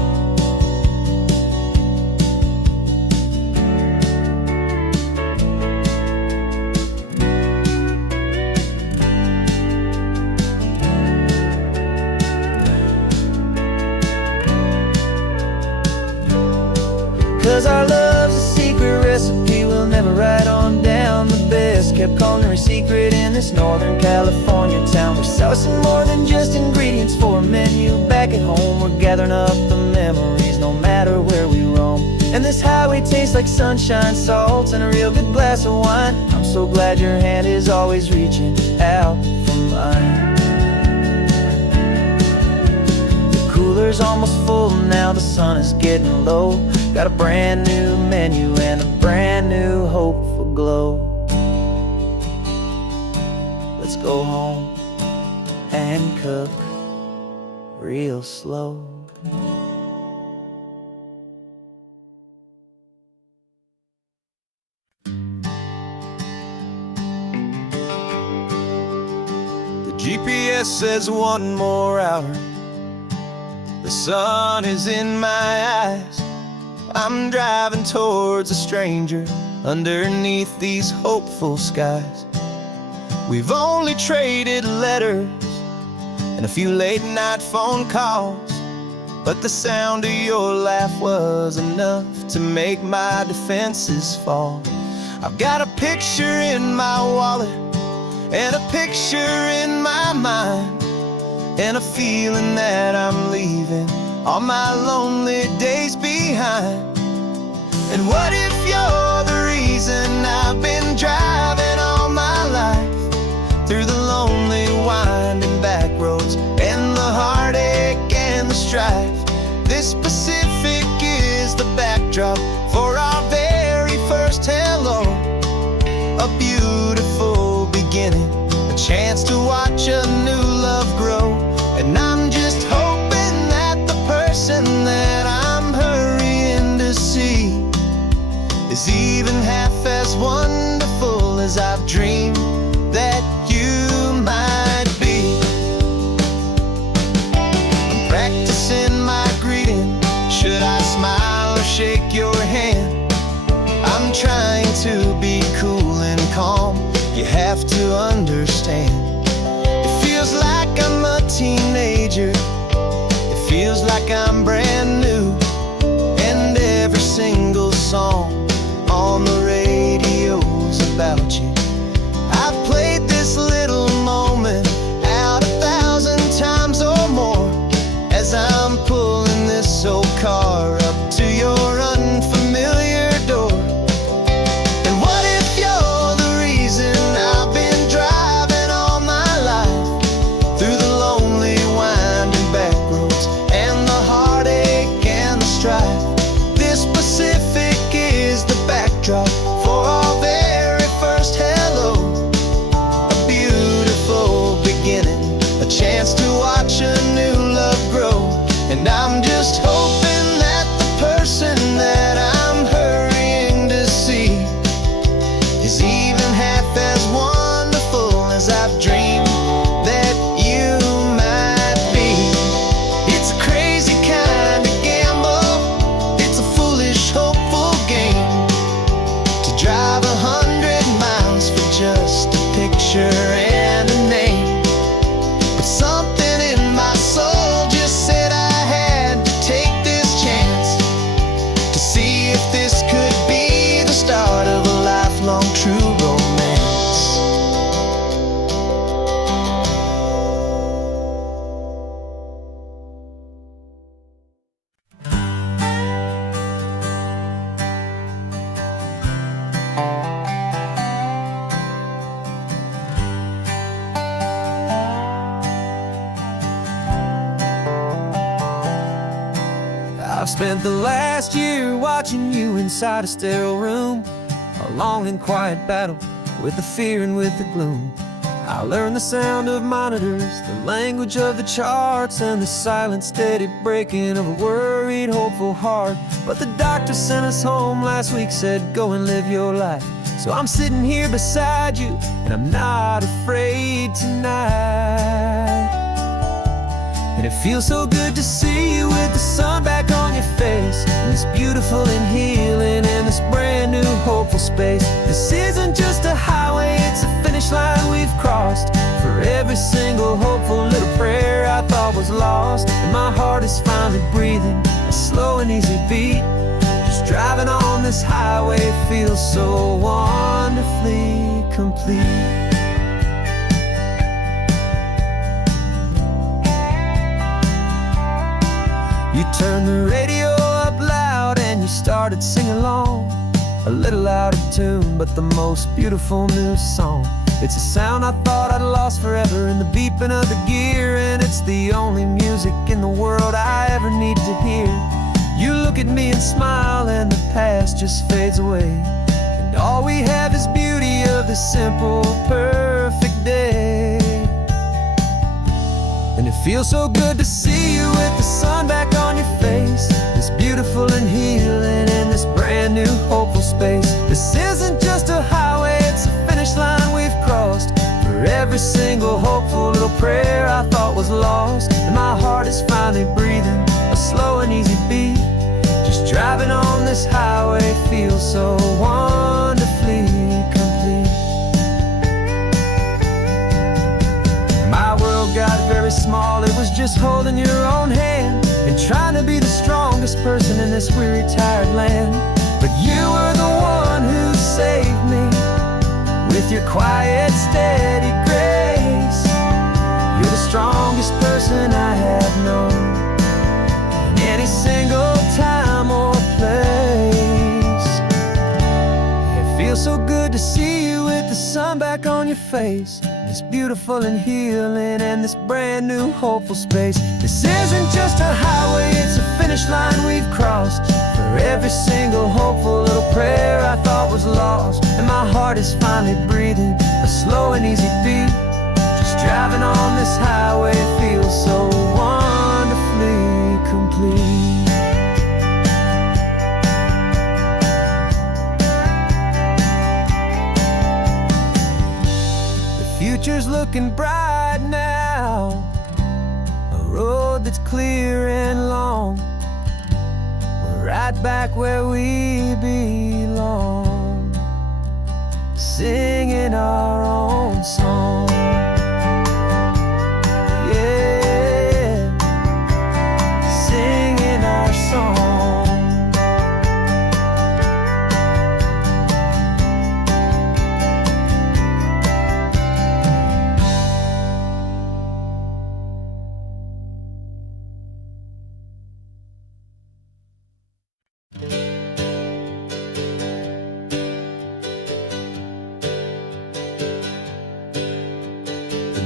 'Cause our love's a secret recipe we'll never write on down. The best kept culinary secret in this Northern California town. We're sourcing more than just ingredients for a menu back at home. We're gathering up the memories no matter where we roam. And this highway tastes like sunshine, salt, and a real good glass of wine. I'm so glad your hand is always reaching out for mine. The cooler's almost full now, the sun is getting low. Got a brand new menu and a brand new hopeful glow. Let's go home and cook real slow. The GPS says 1 more hour. The sun is in my eyes. I'm driving towards a stranger underneath these hopeful skies. We've only traded letters and a few late night phone calls, but the sound of your laugh was enough to make my defenses fall. I've got a picture in my wallet and a picture in my mind, and a feeling that I'm leaving all my lonely days behind. And what if you're the reason I've been driving all my life through drive. This Pacific is the backdrop for our very first hello. A beautiful beginning, a chance to watch a new love grow. And I'm just hoping that the person that I'm hurrying to see is even half as wonderful as I've dreamed that you might be. I'm practicing my greeting. Should I smile or shake your hand? I'm trying to be cool and calm. You have to understand. It feels like I'm a teenager. It feels like I'm brand new. And every single song on the radio's about you. I've played this little moment out 1,000 times or more as I'm pulling this old car up to your unfamiliar door. And what if you're the reason I've been driving all my life through the lonely winding back roads and the heartache and the strife? This Pacific is the backdrop for our very first hello. A beautiful beginning, a chance to watch a new love grow. And I'm just hoping that the person that I'm hurrying to see is even half as wonderful as I've dreamed that you might be. It's a crazy kind of gamble. It's a foolish, hopeful game to drive 100 miles for just a picture and a name. But something in my soul just said I had to take this chance to see if this could be the start of a lifelong true romance. I've spent the last year watching you inside a sterile room, a long and quiet battle with the fear and with the gloom. I learned the sound of monitors, the language of the charts, and the silent, steady breaking of a worried, hopeful heart. But the doctor sent us home last week, said go and live your life. So I'm sitting here beside you, and I'm not afraid tonight. And it feels so good to see you with the sun back on your face, and it's beautiful and healing in this brand new hopeful space. This isn't just a highway, it's a finish line we've crossed. For every single hopeful little prayer I thought was lost, and my heart is finally breathing a slow and easy beat. Just driving on this highway feels so wonderfully complete. You turned the radio up loud and you started singing along, a little out of tune, but the most beautiful new song. It's a sound I thought I'd lost forever in the beeping of the gear, and it's the only music in the world I ever need to hear. You look at me and smile, and the past just fades away, and all we have is beauty of this simple, perfect day. And it feels so good to see you with the sun back on your face, this beautiful and healing in this brand new hopeful space. This isn't just a highway, it's a finish line we've crossed. For every single hopeful little prayer I thought was lost, and my heart is finally breathing a slow and easy beat. Just driving on this highway feels so wonderfully complete. My world got very small, it was just holding your own hand and trying to be the strongest person in this weary, tired land. But you were the one who saved me with your quiet, steady grace. You're the strongest person I have known in any single time or place. It feels so good to see you with the sun back on your face, the is beautiful and healing, and this brand new hopeful space. This isn't just a highway, it's a finish line we've crossed. For every single hopeful little prayer I thought was lost, and my heart is finally breathing a slow and easy beat. Just driving on this highway feels so wonderfully complete. Future's looking bright now, a road that's clear and long. We're right back where we belong, singing our own song. Yeah, singing our song.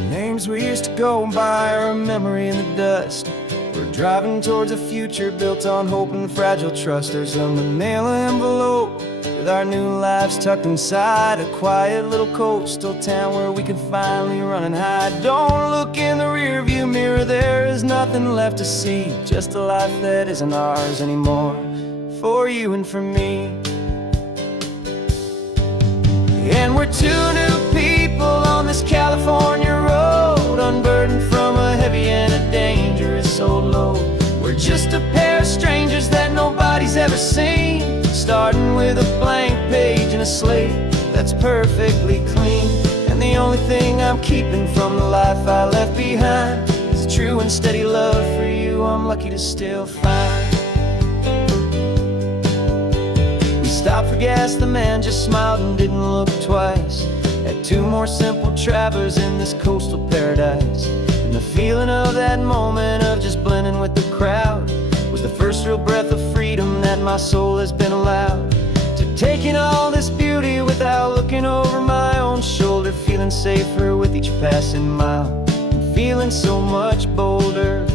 Names we used to go by are a memory in the dust. We're driving towards a future built on hope and fragile trust. There's a manila envelope with our new lives tucked inside, a quiet little coastal town where we could finally run and hide. Don't look in the rearview mirror, there is nothing left to see, just a life that isn't ours anymore, for you and for me. And we're two new people on this California road, unburdened from a heavy and a dangerous old load. We're just a pair of strangers that nobody's ever seen, starting with a blank page and a slate that's perfectly clean. And the only thing I'm keeping from the life I left behind is a true and steady love for you I'm lucky to still find. Stopped for gas, the man just smiled and didn't look twice. Had two more simple travelers in this coastal paradise. And the feeling of that moment of just blending with the crowd was the first real breath of freedom that my soul has been allowed to take in all this beauty without looking over my own shoulder, feeling safer with each passing mile and feeling so much bolder.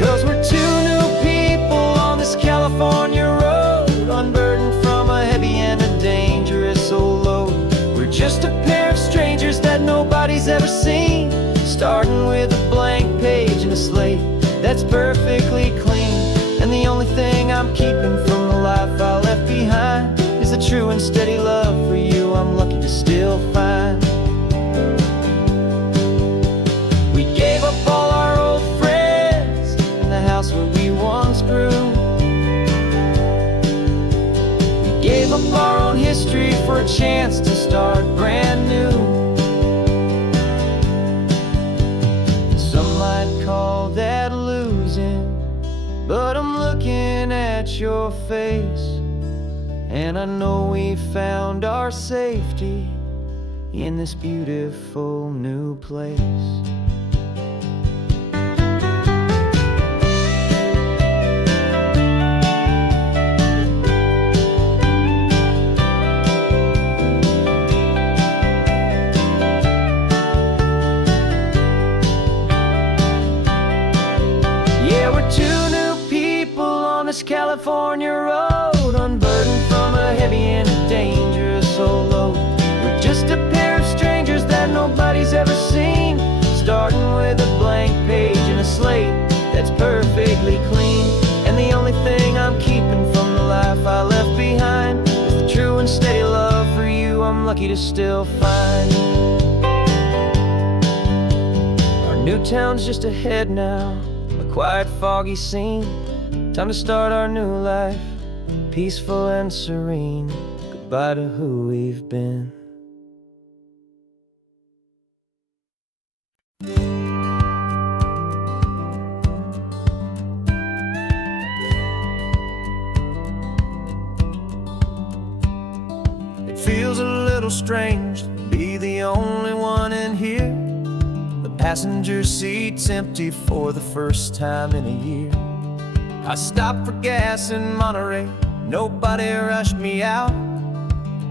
'Cause we're two new people on this California road, unburdened from a heavy and a dangerous old load. We're just a pair of strangers that nobody's ever seen, starting with a blank page and a slate that's perfectly clean. And the only thing I'm keeping from the life I left behind is a true and steady love for you I'm lucky to still find. We gave up all our old friends and the house where we once grew. Gave up our own history for a chance to start brand new. Some might call that losing, but I'm looking at your face, and I know we found our safety in this beautiful new place. California road, unburdened from a heavy and a dangerous old load. We're just a pair of strangers that nobody's ever seen, starting with a blank page and a slate that's perfectly clean. And the only thing I'm keeping from the life I left behind is the true and steady love for you I'm lucky to still find. Our new town's just ahead now, a quiet foggy scene. Time to start our new life, peaceful and serene. Goodbye to who we've been. It feels a little strange to be the only one in here. The passenger seat's empty for the first time in a year. I stopped for gas in Monterey, nobody rushed me out.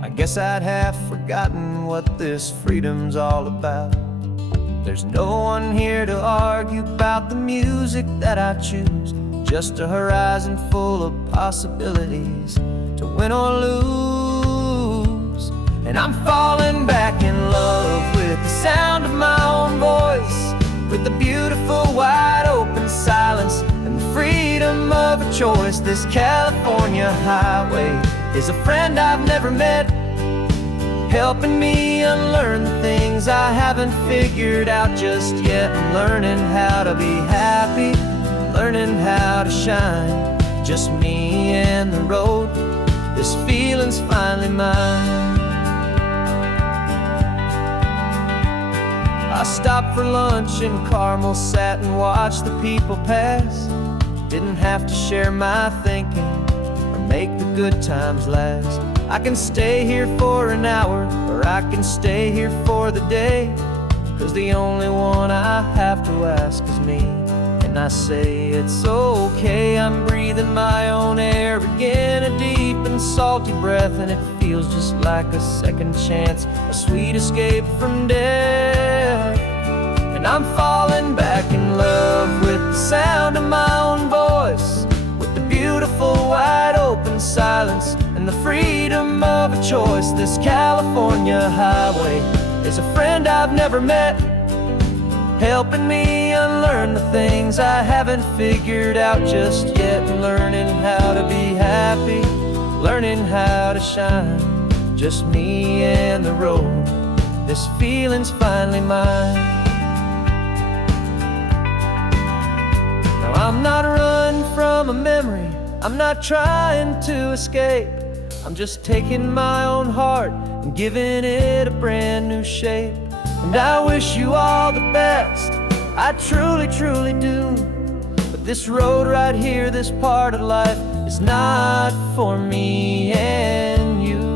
I guess I'd have forgotten what this freedom's all about. There's no one here to argue about the music that I choose, just a horizon full of possibilities to win or lose. And I'm falling back in love with the sound of my own voice, with the beautiful wide open silence and the freedom of a choice. This California highway is a friend I've never met, helping me unlearn the things I haven't figured out just yet. I'm learning how to be happy, learning how to shine, just me and the road. This feeling's finally mine. I stopped for lunch in Carmel, sat and watched the people pass. Didn't have to share my thinking or make the good times last. I can stay here for an hour, or I can stay here for the day, 'cause the only one I have to ask is me. And I say it's okay, I'm breathing my own air again, a deep and salty breath, and it feels just like a second chance, a sweet escape from death. And I'm falling back in love with the sound of my own voice, with the beautiful wide open silence and the freedom of a choice. This California highway is a friend I've never met, helping me unlearn the things I haven't figured out just yet. And learning how to be happy, learning how to shine, just me and the road. This feeling's finally mine. Now I'm not running from a memory, I'm not trying to escape. I'm just taking my own heart and giving it a brand new shape. And I wish you all the best, I truly, truly do. But this road right here, this part of life, is not for me and you.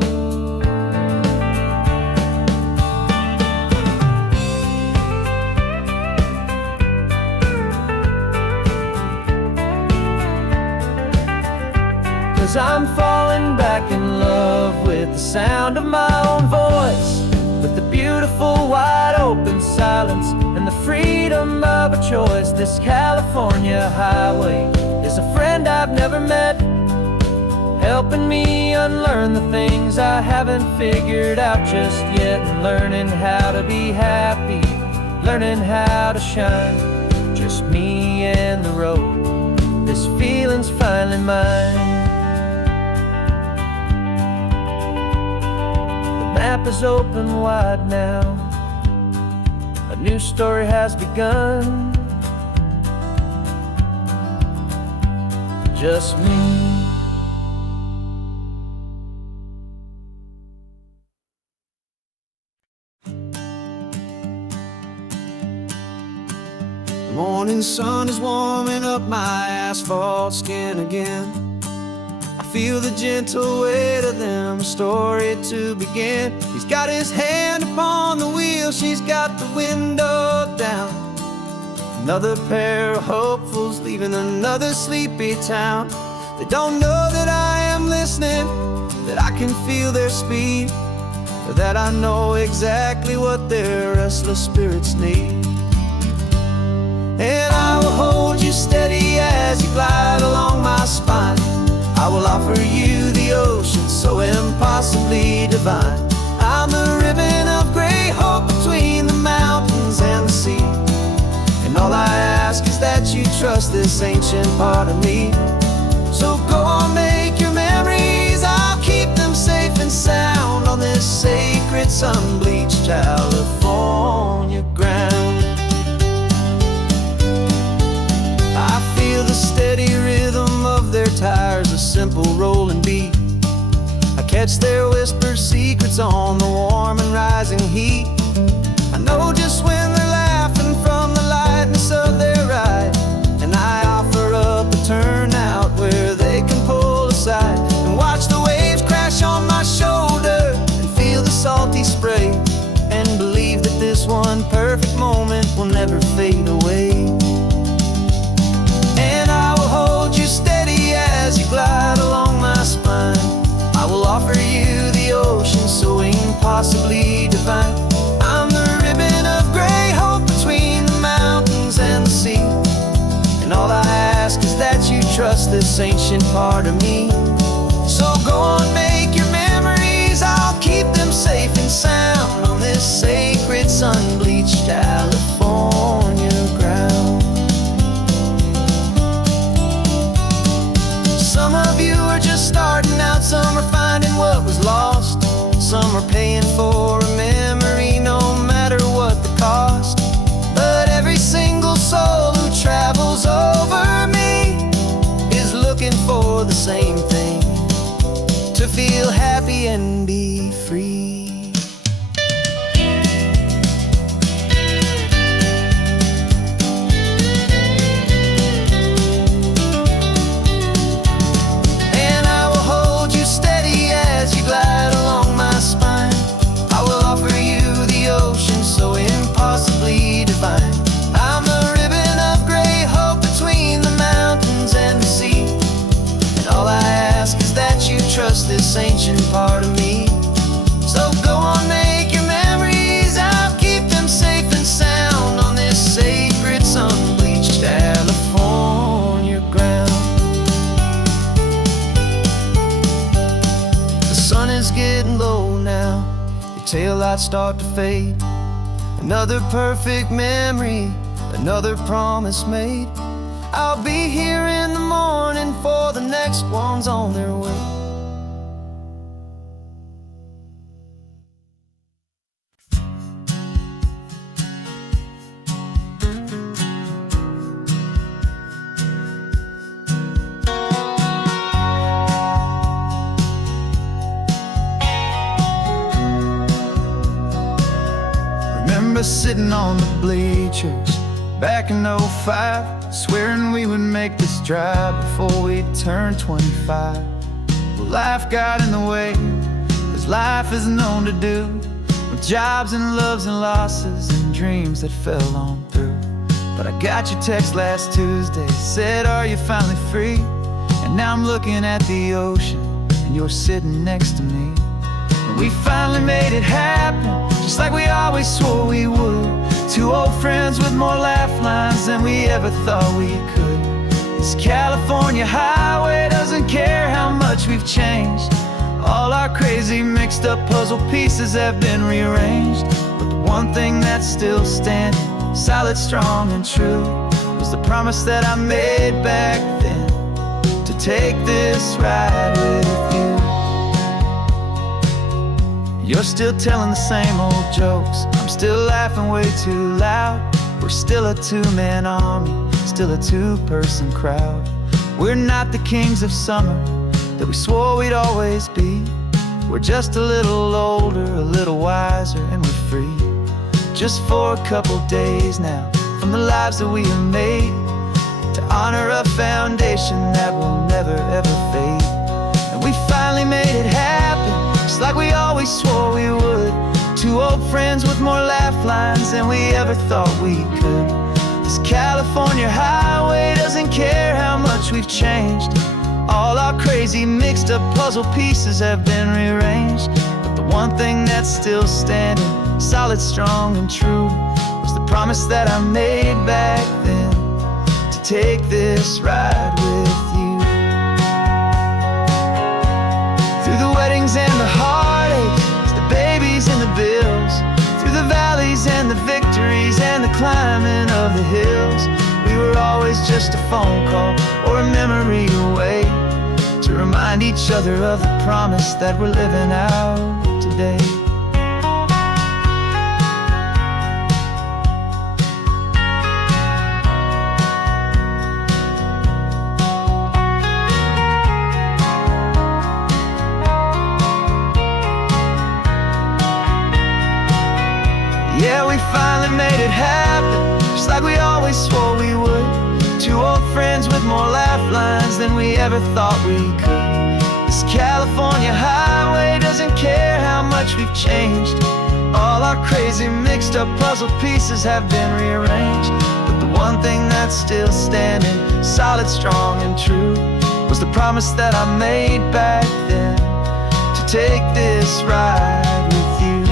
'Cause I'm falling back in love with the sound of my own voice, with the beautiful wide open silence and the freedom of a choice. This California highway is a friend I've never met, helping me unlearn the things I haven't figured out just yet. And learning how to be happy, learning how to shine, just me and the road. This feeling's finally mine. The map is open wide now, a new story has begun, just me. The morning sun is warming up my asphalt skin again. I feel the gentle weight of them, a story to begin. He's got his hand upon the wheel, she's got the window down. Another pair of hopefuls leaving another sleepy town. They don't know that I am listening, that I can feel their speed, or that I know exactly what their restless spirits need. And I will hold you steady as you glide along my spine. I will offer you the ocean so impossibly divine. I'm the ribbon of gray hope between the mountains and the sea. And all I ask is that you trust this ancient part of me. So go on, make your memories, I'll keep them safe and sound on this sacred sun-bleached California ground. I feel the steady rhythm of their tires, a simple rolling beat. I catch their whispered secrets on the warm and rising heat. I know just when they're laughing from the lightness of their ride, and I offer up a turnout where they can pull aside and watch the waves crash on my shoulder and feel the salty spray, and believe that this one perfect moment will never fade away. And I will hold you steady as you glide along my spine. I will offer you the ocean impossibly divine. I'm the ribbon of gray hope between the mountains and the sea. And all I ask is that you trust this ancient part of me. So go on, make your memories, I'll keep them safe and sound on this sacred sun-bleached California ground. Some of you are just starting out, some are finding what was lost, some are paying for a memory no matter what the cost. But every single soul who travels over me is looking for the same thing: to feel happy and be free. And I will hold you steady as you glide along my spine. I will offer you the ocean so impossibly divine. I'm the ribbon of gray hope between the mountains and the sea. And all I ask is that you trust this ancient part of me. So go on, make your memories, I'll keep them safe and sound on this sacred sun-bleached California ground. The sun is getting low now, your taillights start to fade. Another perfect memory, another promise made. I'll be here in the morning for the next ones on their way. Remember sitting on the bleachers back in '05, swearing we would make this drive before we turned 25. Well, life got in the way, as life is known to do, with jobs and loves and losses and dreams that fell on through. But I got your text last Tuesday, said, are you finally free? And now I'm looking at the ocean, and you're sitting next to me. And we finally made it happen, just like we always swore we would. Two old friends with more laugh lines than we ever thought we could. This California highway doesn't care how much we've changed. All our crazy mixed up puzzle pieces have been rearranged. But the one thing that's still standing, solid, strong and true, was the promise that I made back then, to take this ride with you. You're still telling the same old jokes, I'm still laughing way too loud. We're still a two-man army, still a two-person crowd. We're not the kings of summer that we swore we'd always be. We're just a little older, a little wiser, and we're free. Just for a couple days now, from the lives that we have made, to honor a foundation that will never ever fade. And we finally made it happen, just like we always swore we would. Two old friends with more laugh lines than we ever thought we could. This California highway doesn't care how much we've changed. All our crazy mixed up puzzle pieces have been rearranged. But the one thing that's still standing, solid, strong and true, was the promise that I made back then, to take this ride with you. Through the weddings and the heartaches, the babies and the bills, through the valleys and the victories and the climbing of the hills, we were always just a phone call or a memory away, to remind each other of the promise that we're living out today. Yeah, we finally made it happen, just like we always swore we would. Two old friends with more laugh lines than we ever thought we could. This California highway doesn't care how much we've changed. All our crazy mixed up puzzle pieces have been rearranged. But the one thing that's still standing, solid, strong and true, was the promise that I made back then, to take this ride with you.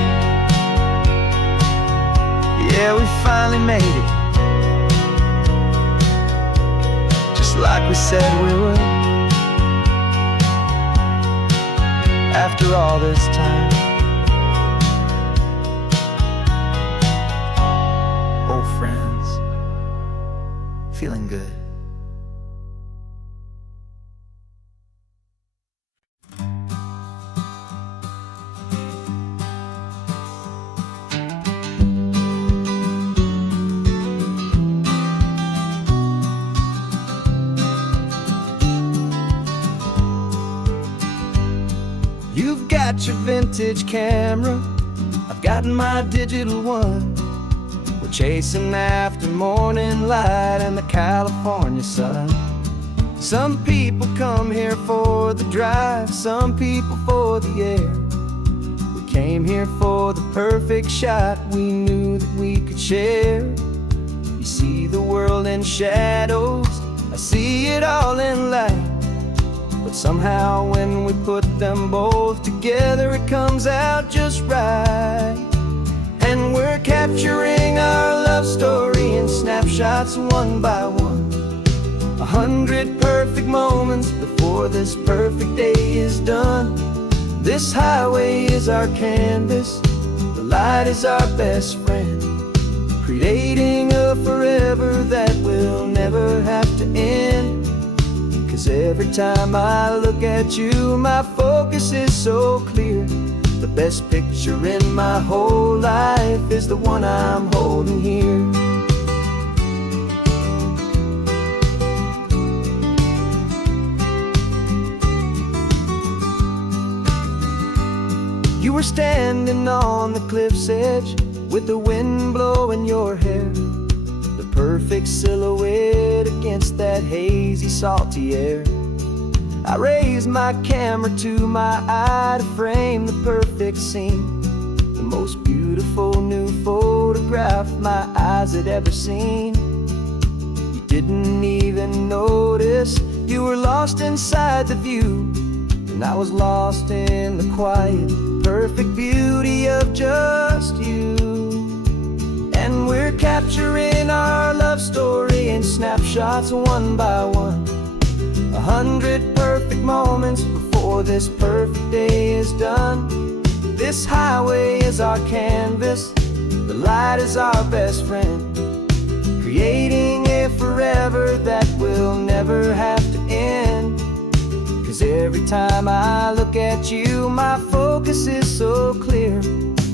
Yeah, we finally made it, just like we said we would. After all this time, old friends, feeling good. You've got your vintage camera, I've got my digital one. We're chasing after morning light and the California sun. Some people come here for the drive, some people for the air. We came here for the perfect shot we knew that we could share. You see the world in shadows, I see it all in light. But somehow when we put them both together, it comes out just right. And we're capturing our love story in snapshots one by one. 100 perfect moments before this perfect day is done. This highway is our canvas, the light is our best friend, creating a forever that will never have to end. 'Cause every time I look at you, my focus is so clear. The best picture in my whole life is the one I'm holding here. You were standing on the cliff's edge with the wind blowing your hair, the perfect silhouette against that hazy, salty air. I raised my camera to my eye to frame the perfect scene, the most beautiful new photograph my eyes had ever seen. You didn't even notice you were lost inside the view, and I was lost in the quiet, perfect beauty of just you. And we're capturing our love story in snapshots one by one. 100 perfect moments before this perfect day is done. This highway is our canvas, the light is our best friend, creating a forever that will never have to end. 'Cause every time I look at you, my focus is so clear.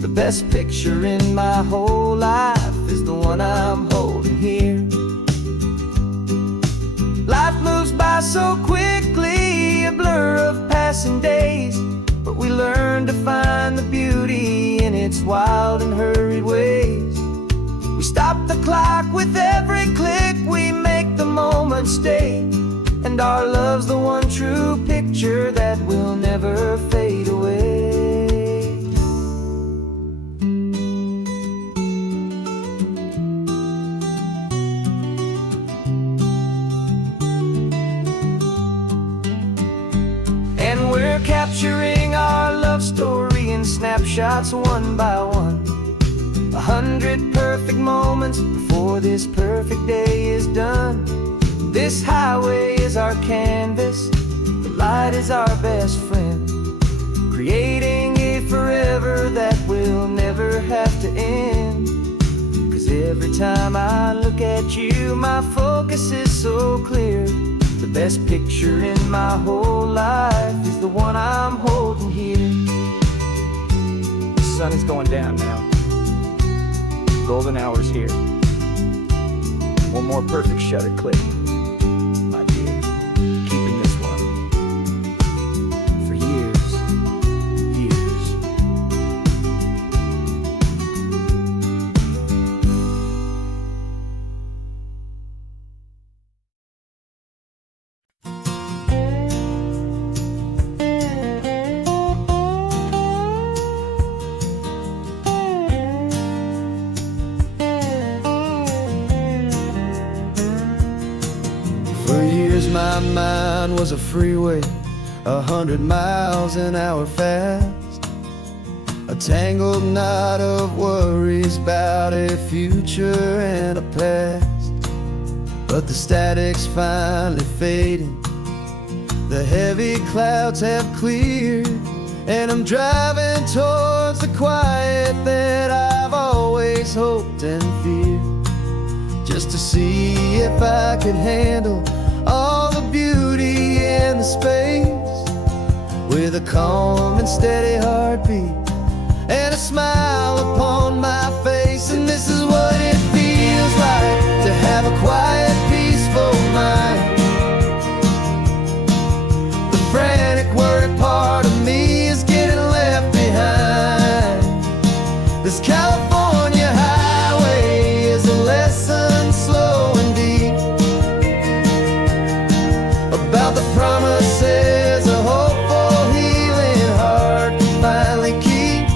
The best picture in my whole life is the one I'm holding here. Life moves by so quickly, a blur of passing days, but we learn to find the beauty in its wild and hurried ways. We stop the clock with every click, we make the moment stay, and our love's the one true picture that will never fade away. And we're capturing our love story in snapshots one by one. 100 perfect moments before this perfect day is done. This highway is our canvas, the light is our best friend, creating a forever that will never have to end. 'Cause every time I look at you, my focus is so clear. The best picture in my whole life is the one I'm holding here. The sun is going down now, golden hour's here. One more perfect shutter click, my dear, keeping this one for years, years. For years my mind was a freeway, 100 miles an hour fast. a tangled knot of worries about a future and a past. But the static's finally fading, the heavy clouds have cleared, and I'm driving towards the quiet that I've always hoped and feared, just to see if I could handle all the beauty and the space, with a calm and steady heartbeat and a smile upon my face. And this is what it feels like to have a quiet, peaceful mind. The frantic, worried part of me is getting left behind. This California highway is a lesson slow and deep about the promises a hopeful, healing heart can finally keep.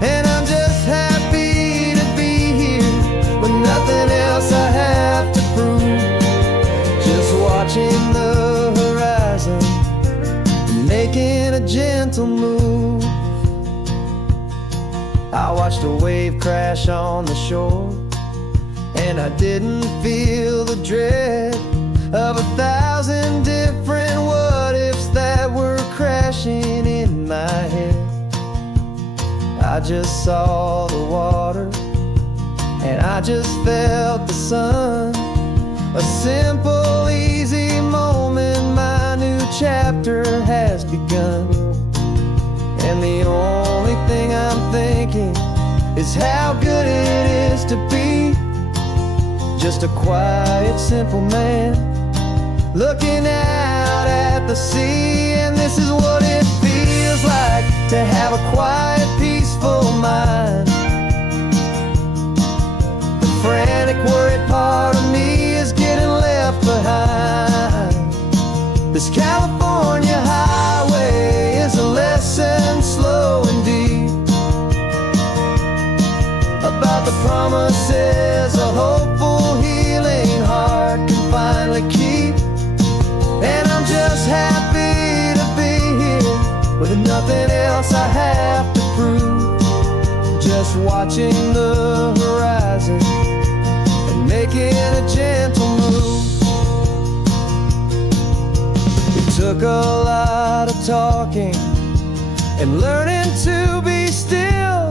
And I'm just happy to be here with nothing else I have to prove, just watching the horizon and making a gentle move. I watched a wave crash on the shore, and I didn't feel the dread of 1,000 different what-ifs that were crashing in my head. I just saw the water, and I just felt the sun. A simple, easy moment, my new chapter has begun. And the only thing I'm thinking is how good it is to be just a quiet, simple man looking out at the sea. And this is what it feels like to have a quiet, peaceful mind. The frantic, worried part of me is getting left behind. This California highway is a lesson slow and deep about the promises a hopeful, healing heart can finally keep. And I'm just happy to be here with nothing else I have to prove, just watching the horizon and making a gentle move. It took a lot of talking and learning to be still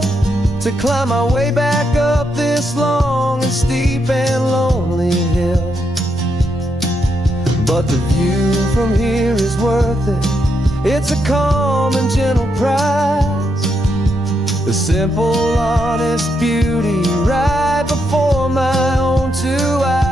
to climb my way back up this long and steep and lonely hill. But the view from here is worth it. It's a calm and gentle prize, the simple, honest beauty right before my own two eyes.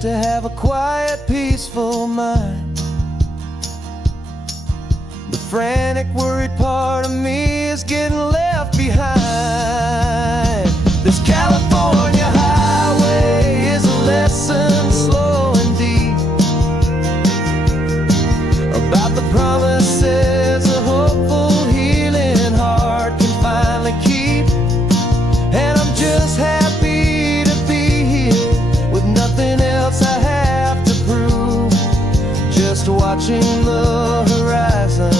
To have a quiet, peaceful mind. The frantic, worried part of me is getting left behind. This California highway is a lesson slow and deep about the promises a hopeful, healing heart can finally keep. And I'm just happy to be here with nothing else I have to prove, just watching the horizon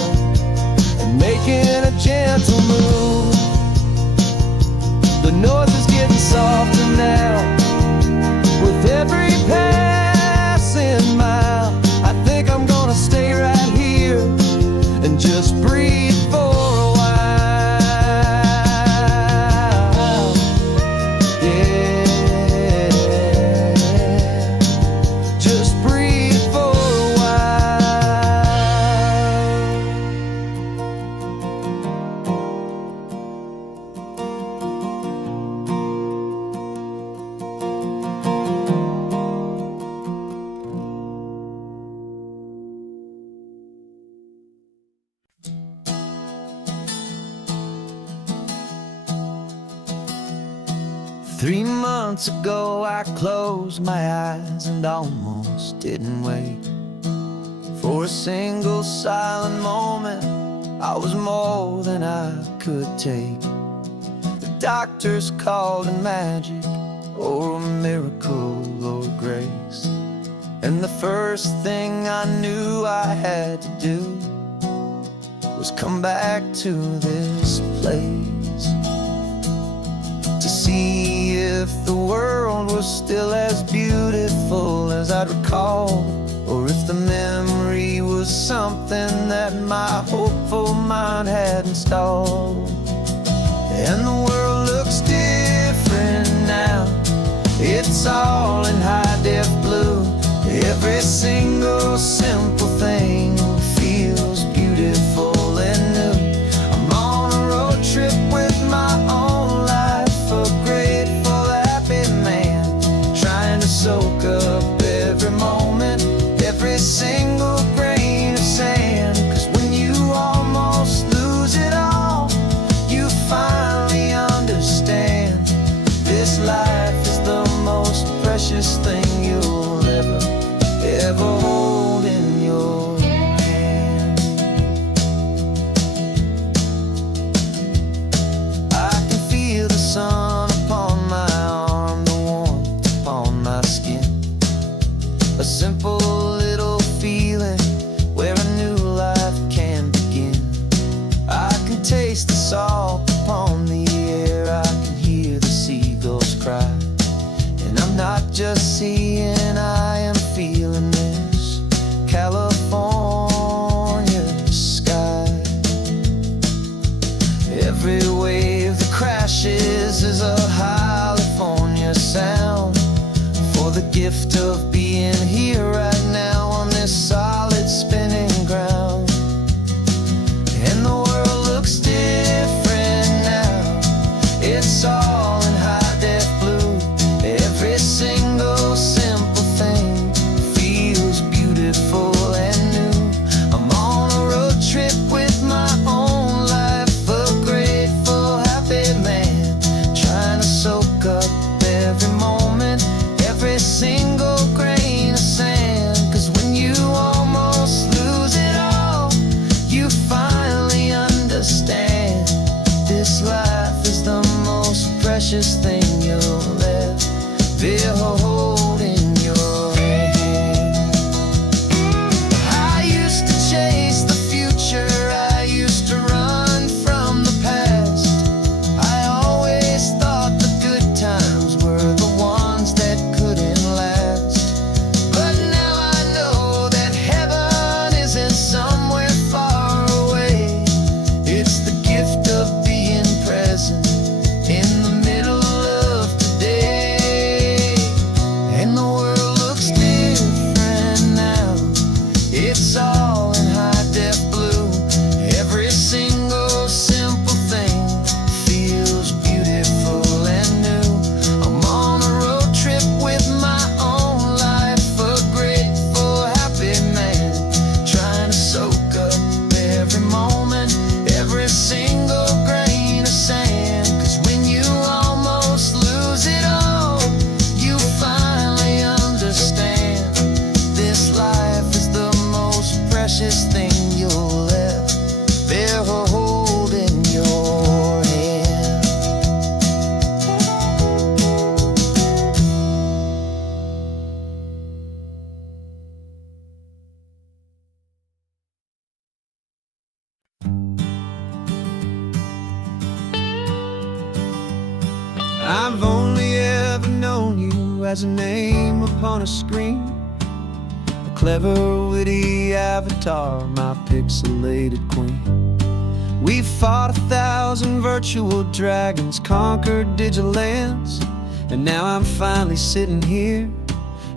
and making a gentle move. The noise is getting softer now with every passing mile. I think I'm gonna stay right here and just breathe for a while. Three months ago I closed my eyes and almost didn't wait for a single silent moment I was more than I could take. The doctors called it magic, or a miracle, or grace. And the first thing I knew I had to do was come back to this place, to see if the world was still as beautiful as I'd recall, or if the memory was something that my hopeful mind had installed. And the world looks different now. It's all in high-def blue. Every single simple thing feels beautiful and new. I'm on a road trip with my own life, a grateful, happy man, trying to soak up every moment, every single grain of sand. 'Cause when you almost lose it all, you finally understand this life is the most precious thing you'll ever hold in your hand. I can feel the sun upon my arm, the warmth upon my skin, a simple little feeling where a new life can begin. I can taste the salt upon the air, I can hear the seagulls cry, and I'm not just seeing, I am feeling this California sky. Every wave that crashes is a California sound, for the gift of being here right now on this solid spinning ground. And the world looks different now. It's all in high-def blue. Every single simple thing feels beautiful and new. I'm on a road trip with my own life, a grateful, happy man, trying to soak up every moment, every single grain of sand. 'Cause when you almost lose it all, you finally understand this life is the most precious thing you'll ever hold in your hand. I used to chase the future, I used to run from the past. I always thought the good times were the ones that couldn't last. But now I know that heaven isn't somewhere far away. It's the gift of being present in the middle of today. And the world looks different now. It's all in high-def blue. Every single simple thing feels beautiful and new. I'm on a road trip with my own life, a grateful, happy man, trying to soak up every moment, every single grain of sand. 'Cause when you almost lose it all, you finally understand this life is the most precious thing you'll ever hold in your hand. I've only ever known you as a name upon a screen, a clever, witty avatar, my pixelated queen. We fought 1,000 virtual dragons, conquered digital lands, and now I'm finally sitting here,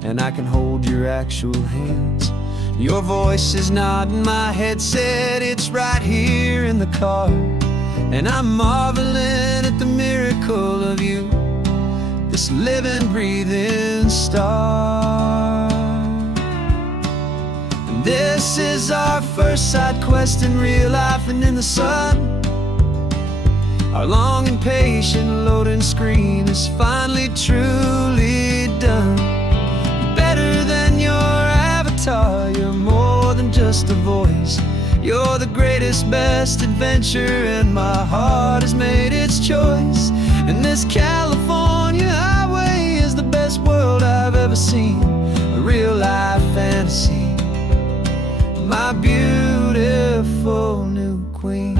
and I can hold your actual hands. Your voice is not in my headset, it's right here in the car, and I'm marveling at the miracle of you, this living, breathing star. And this is our first side quest in real life and in the sun. Our long and patient loading screen is finally truly done. Better than your avatar, you're more than just a voice. You're the greatest, best adventure, and my heart has made its choice. And this California highway is the best world I've ever seen, a real life fantasy, my beautiful new queen.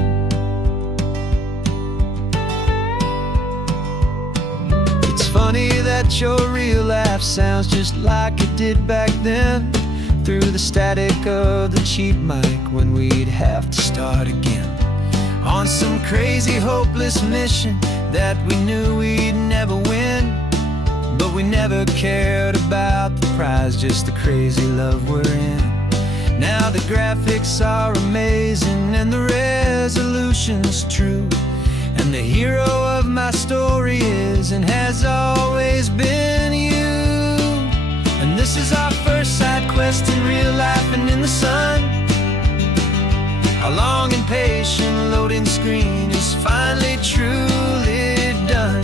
It's funny that your real life sounds just like it did back then, through the static of the cheap mic when we'd have to start again, on some crazy hopeless mission that we knew we'd never win. But we never cared about the prize, just the crazy love we're in. Now the graphics are amazing and the resolution's true, and the hero of my story is and has always been you. And this is our first side quest in real life and in the sun. Our long and patient loading screen is finally truly done.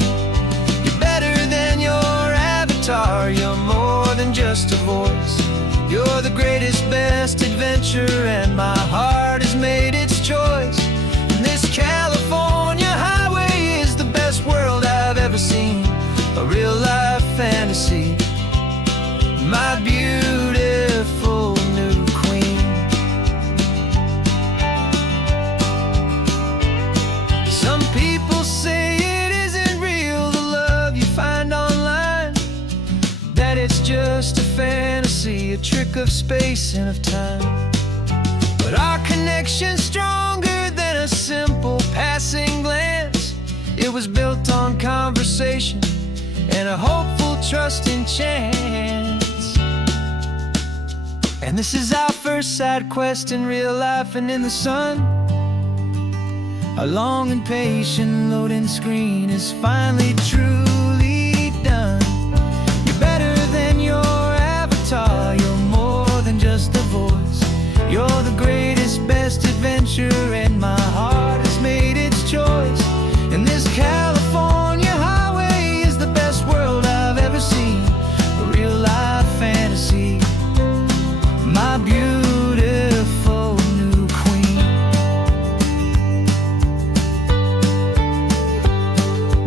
You're better than your avatar, you're more than just a voice. You're the greatest, best adventure, and my heart has made its choice. And this California highway is the best world I've ever seen, a real life fantasy, my beautiful new queen. Some people say it isn't real, the love you find online, that it's just a fantasy, a trick of space and of time. But our connection's stronger than a simple passing glance. It was built on conversation and a hopeful, trusting chance. And this is our first side quest in real life and in the sun. Our long and patient loading screen is finally truly done. You're better than your avatar, you're more than just a voice. You're the greatest, best adventure, and my heart has made its choice. And this California highway is the best world I've ever seen, a real life fantasy, my beautiful new queen.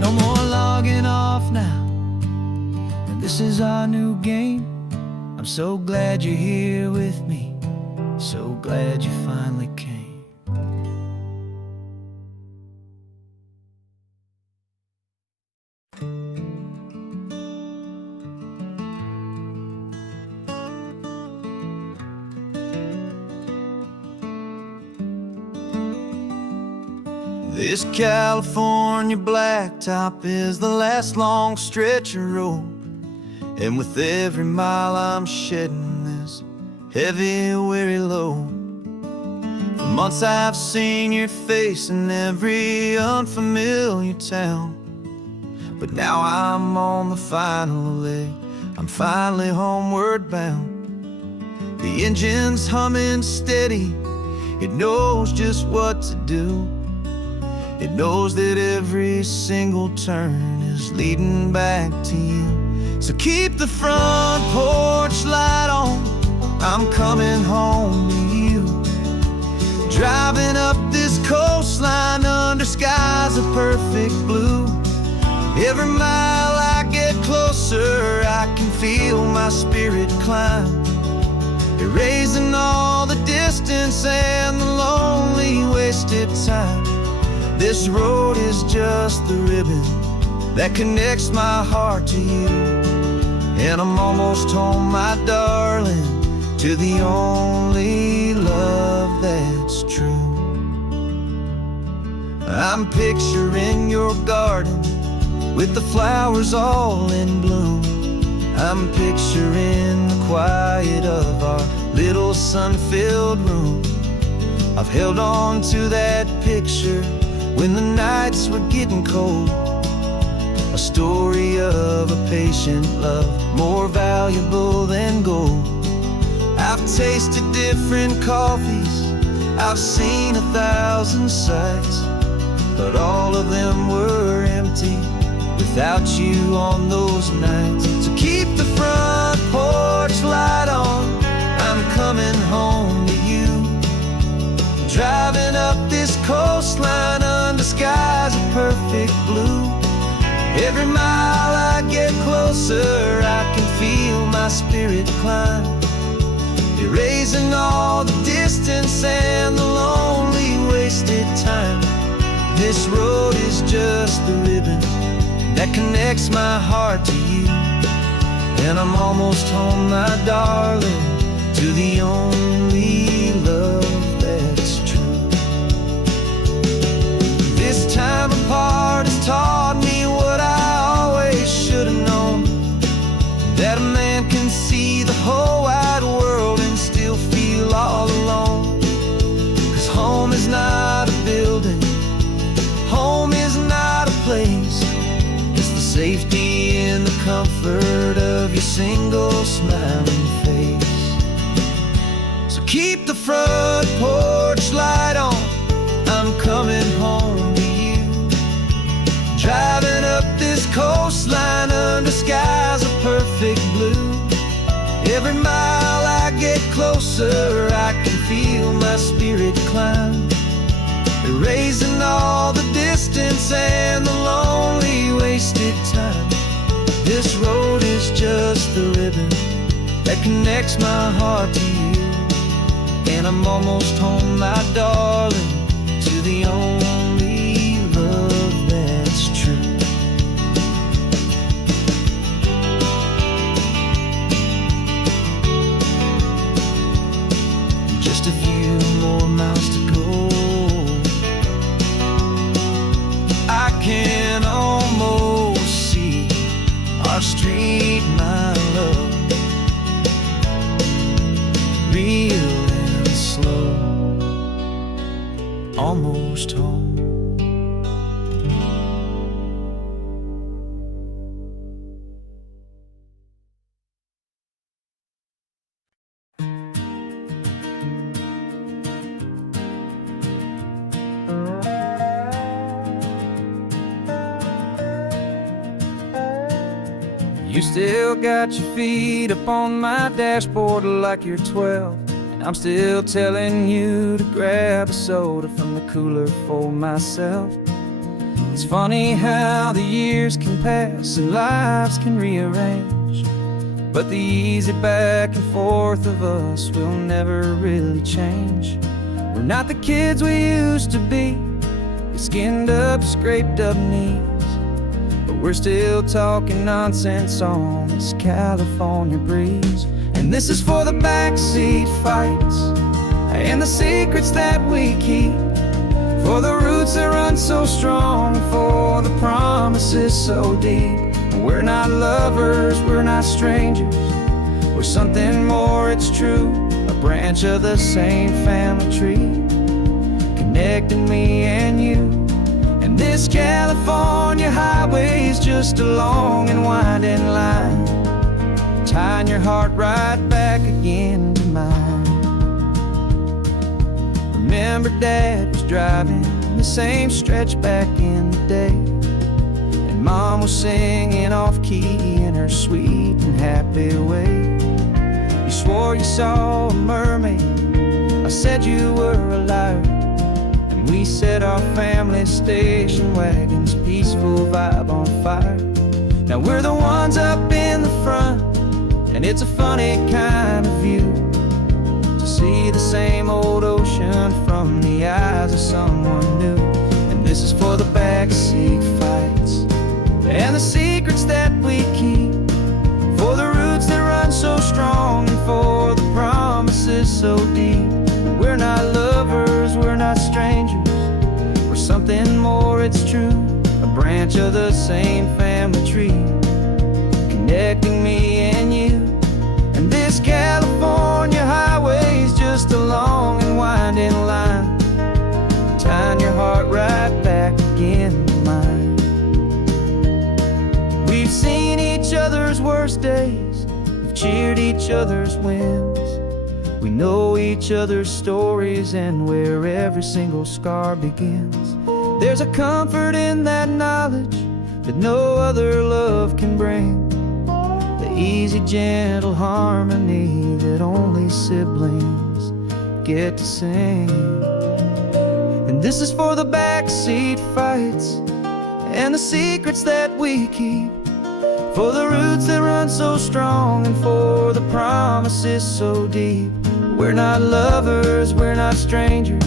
No more logging off now, and this is our new game. I'm so glad you're here with me, so glad you finally came. This California blacktop is the last long stretch of road, and with every mile I'm shedding this heavy, weary load. For months I've seen your face in every unfamiliar town, but now I'm on the final leg, I'm finally homeward bound. The engine's humming steady, it knows just what to do. It knows that every single turn is leading back to you. So keep the front porch light on, I'm coming home to you. Driving up this coastline under skies of perfect blue. Every mile I get closer, I can feel my spirit climb, erasing all the distance and the lonely wasted time. This road is just the ribbon that connects my heart to you, and I'm almost home, my darling, to the only love that's true. I'm picturing your garden with the flowers all in bloom. I'm picturing the quiet of our little sun-filled room. I've held on to that picture when the nights were getting cold, a story of a patient love more valuable than gold. I've tasted different coffees, I've seen 1,000 sights, but all of them were empty without you on those nights. So keep the front porch light on, I'm coming home to you. Every mile I get closer, I can feel my spirit climb, erasing all the distance and the lonely wasted time. This road is just the ribbon that connects my heart to you, and I'm almost home, my darling, to the only love that's true. This time apart has taught me what I always should have known, that a man can see the whole wide world and still feel all alone. 'Cause home is not a building, home is not a place, it's the safety and the comfort of your single smiling face. So keep the front porch light on, I'm coming home to you. Driving up this coastline under skies of perfect blue. Every mile I get closer, I can feel my spirit climb, erasing all the distance and the lonely wasted time. This road is just the ribbon that connects my heart to you, and I'm almost home, my darling, to the only love that's true. Just a few more miles to go, I can almost see our street, my love, real and slow, almost home. You still got your feet up on my dashboard like you're 12, and I'm still telling you to grab a soda from the cooler for myself. It's funny how the years can pass and lives can rearrange, but the easy back and forth of us will never really change. We're not the kids we used to be, with skinned up, scraped up knees, but we're still talking nonsense on this California breeze. And this is for the backseat fights and the secrets that we keep, for the roots that run so strong, for the promises so deep. We're not lovers, we're not strangers, we're something more, it's true, a branch of the same family tree, connecting me and you. And this California highway is just a long and winding line, tying your heart right back again to mine. Remember Dad was driving the same stretch back in the day, and Mom was singing off-key in her sweet and happy way. You swore you saw a mermaid, I said you were a liar, and we set our family station wagon's peaceful vibe on fire. Now we're the ones up in the front, and it's a funny kind of view to see the same old ocean from the eyes of someone new. And this is for the backseat fights and the secrets that we keep, for the roots that run so strong and for the promises so deep. We're not lovers, we're not strangers, we're something more, it's true, a branch of the same family tree, connecting me and you. And this California highway is just a long and winding line, tying your heart right back again to mine. We've seen each other's worst days, we've cheered each other's wins, we know each other's stories and where every single scar begins. There's a comfort in that knowledge that no other love can bring, the easy, gentle harmony that only siblings get to sing. And this is for the backseat fights and the secrets that we keep, for the roots that run so strong and for the promises so deep. We're not lovers, we're not strangers,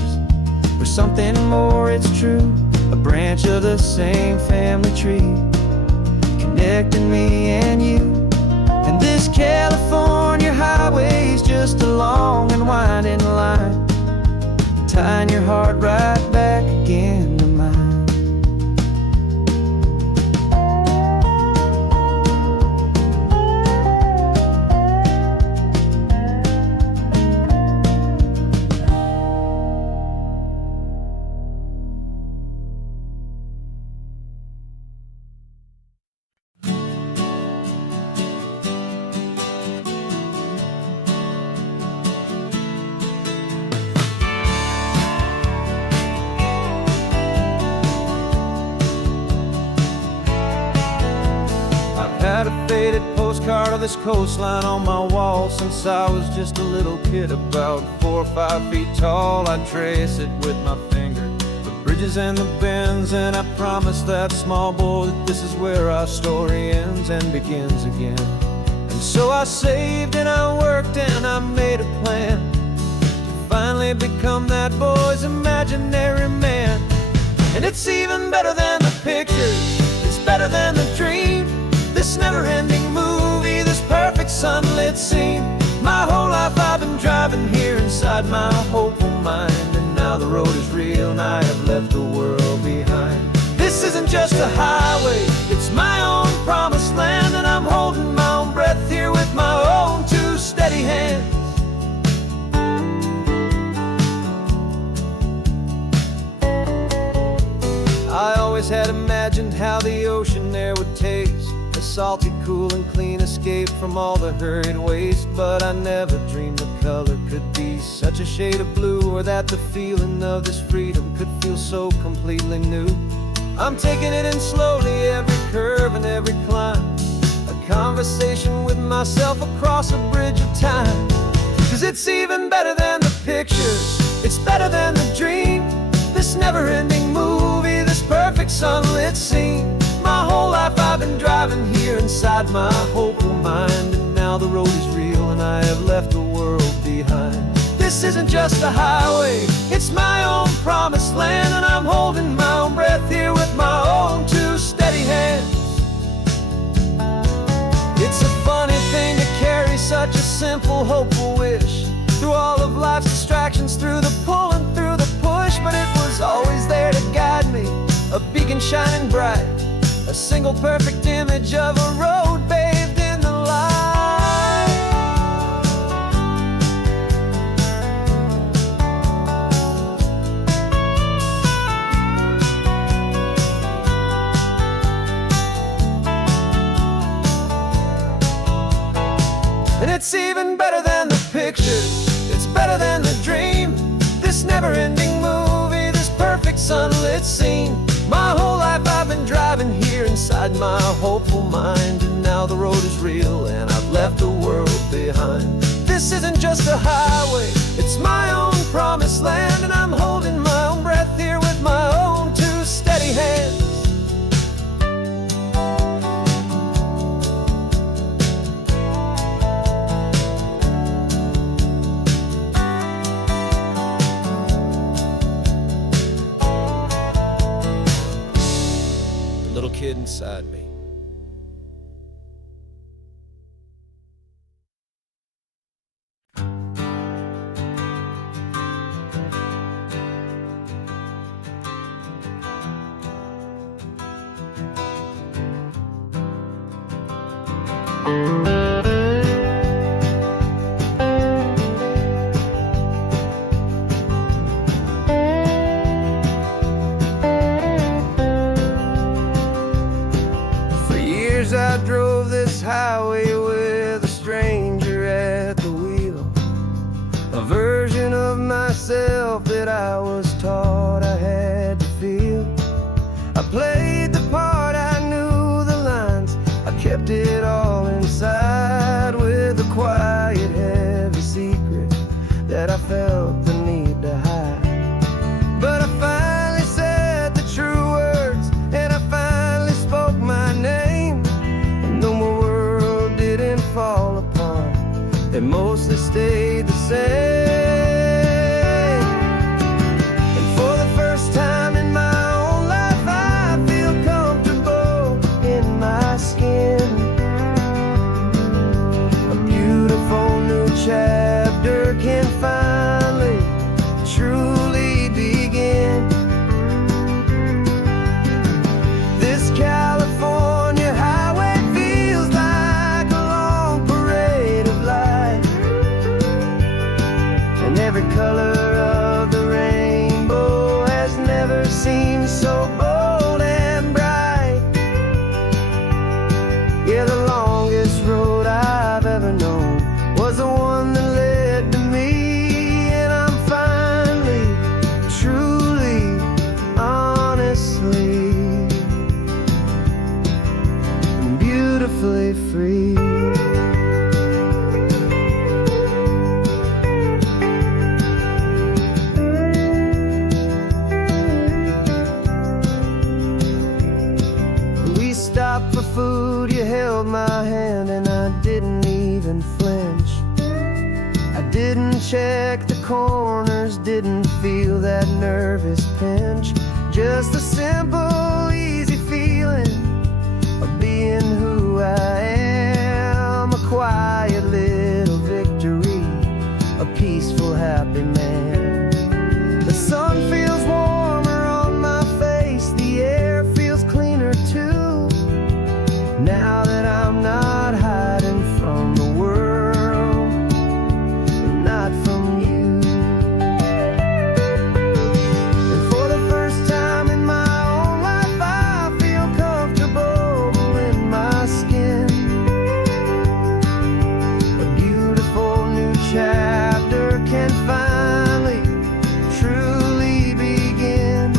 we're something more, it's true. A branch of the same family tree, connecting me and you. And this California highway is just a long and winding line, tying your heart right back again to mine. Had a faded postcard of this coastline on my wall since I was just a little kid, about 4 or 5 feet tall. I trace it with my finger, the bridges and the bends, and I promise that small boy that this is where our story ends and begins again. And so I saved and I worked and I made a plan to finally become that boy's imaginary man. And it's even better than the pictures, it's better than the dream, this never-ending movie, this perfect sunlit scene. My whole life I've been driving here inside my hopeful mind, and now the road is real and I have left the world behind. This isn't just a highway, it's my own promised land, and I'm holding my own breath here with my own 2 steady hands. I always had imagined how the ocean there would taste, a salty, cool and clean escape from all the hurried waste. But I never dreamed the color could be such a shade of blue, or that the feeling of this freedom could feel so completely new. I'm taking it in slowly, every curve and every climb, a conversation with myself across a bridge of time. 'Cause it's even better than the pictures, it's better than the dream, this never-ending movie, this perfect sunlit scene. My whole life I've been driving here inside my hopeful mind, and now the road is real and I have left the world behind. This isn't just a highway, it's my own promised land, and I'm holding my own breath here with my own 2 steady hands. It's a funny thing to carry such a simple, hopeful wish through all of life's distractions, through the pull and through the push, but it was always there to guide me, a beacon shining bright, a single perfect image of a road bathed in the light. And it's even better than the pictures, it's better than the dream, this never-ending movie, this perfect sunlit scene. My whole life I've been driving here inside my hopeful mind, and now the road is real and I've left the world behind. This isn't just a highway, it's my own promised land, and I'm holding my own breath here with my own 2 steady hands. Little kid inside me. I drove this highway with a stranger at the wheel, a version of myself that I was taught I had to feel. I played the part, I knew the lines, I kept it all inside with a quiet, heavy secret that I felt the need to hide. But I finally said the true words, and I finally stayed the same. And for the first time in my own life, I feel comfortable in my skin. A beautiful new chapter can finally truly begin. This California highway feels like a long parade of light, and every color of the rainbow has never seemed so bold and bright. Yeah, the longest road I've ever known was the one that led to me, and I'm finally, truly, honestly, and beautifully free. We stopped for food, you held my hand, and I didn't even flinch. I didn't check the corners, didn't feel that nervous pinch. Just a simple, easy feeling of being who I am. A quiet little victory, a peaceful, happy man. The sun feels warmer on my face, the air feels cleaner too, now that I'm not hiding from the world and not from you. And for the first time in my own life, I feel comfortable in my skin. A beautiful new chapter can finally truly begin.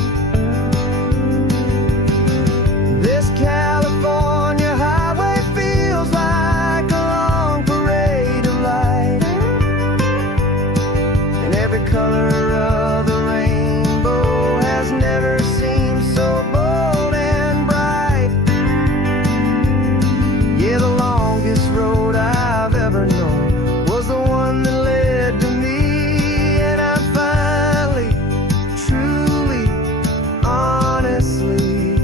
This California highway feels like a long parade of light, and every color of the rainbow has never seemed so bold and bright. Yeah, the longest road I've ever known was the one that led to me, and I'm finally, truly, honestly,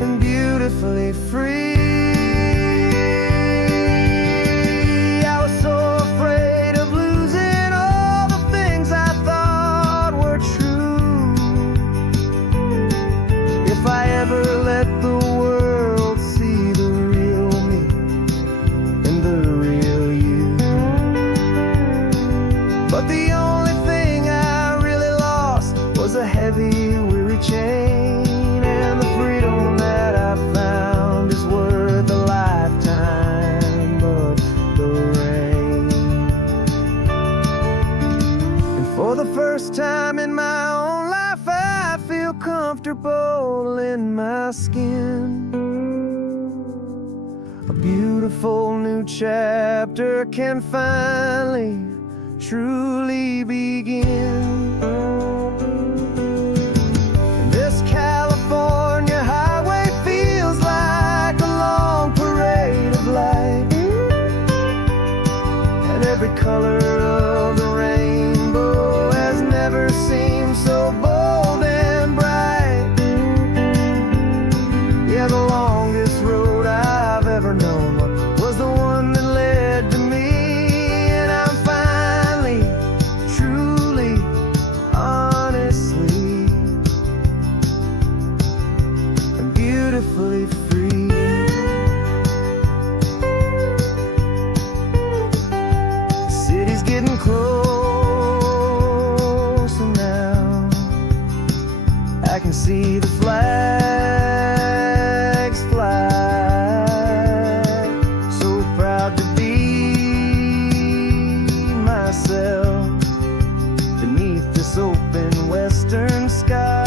and beautifully free. I was so afraid of losing all the things I thought were true. If I ever let the world see the real me and the real you. But the only thing I really lost was a heavy, weary chain, and the freedom that I found is worth a lifetime of the rain. And for the first time in my own life, I feel comfortable in my skin. A beautiful new chapter can finally, truly begin. This California highway feels like a long parade of light, and every color of the rainbow has never seemed so bold and bright. Yeah, the longest road I've ever known was the one that led to me, and I'm finally, truly, honestly, and beautifully free. The city's getting closer now. I can see the flags fly. So proud to be myself beneath this open western sky.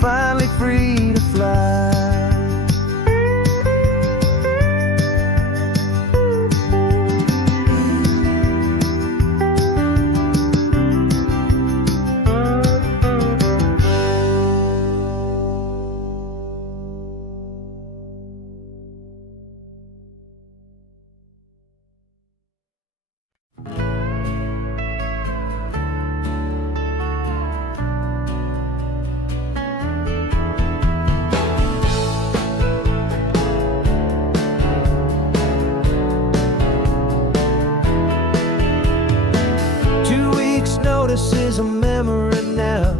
Finally free to fly. is a memory now.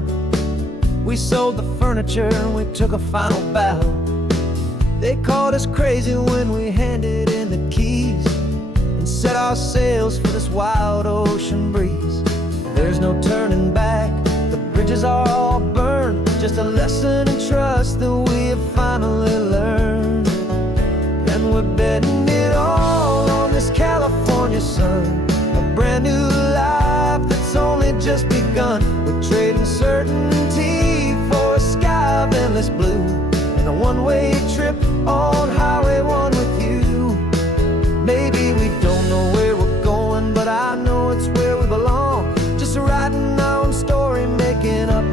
We sold the furniture and we took a final bow. They called us crazy when we handed in the keys and set our sails for this wild ocean breeze. There's no turning back, the bridges are all burned. Just a lesson in trust that we have finally learned. And we're betting it all on this California sun, a brand new life that's only just begun. We're trading certainty for a sky of endless blue, and a one-way trip on Highway 1 with you. Maybe we don't know where we're going, but I know it's where we belong. Just writing our own story, making up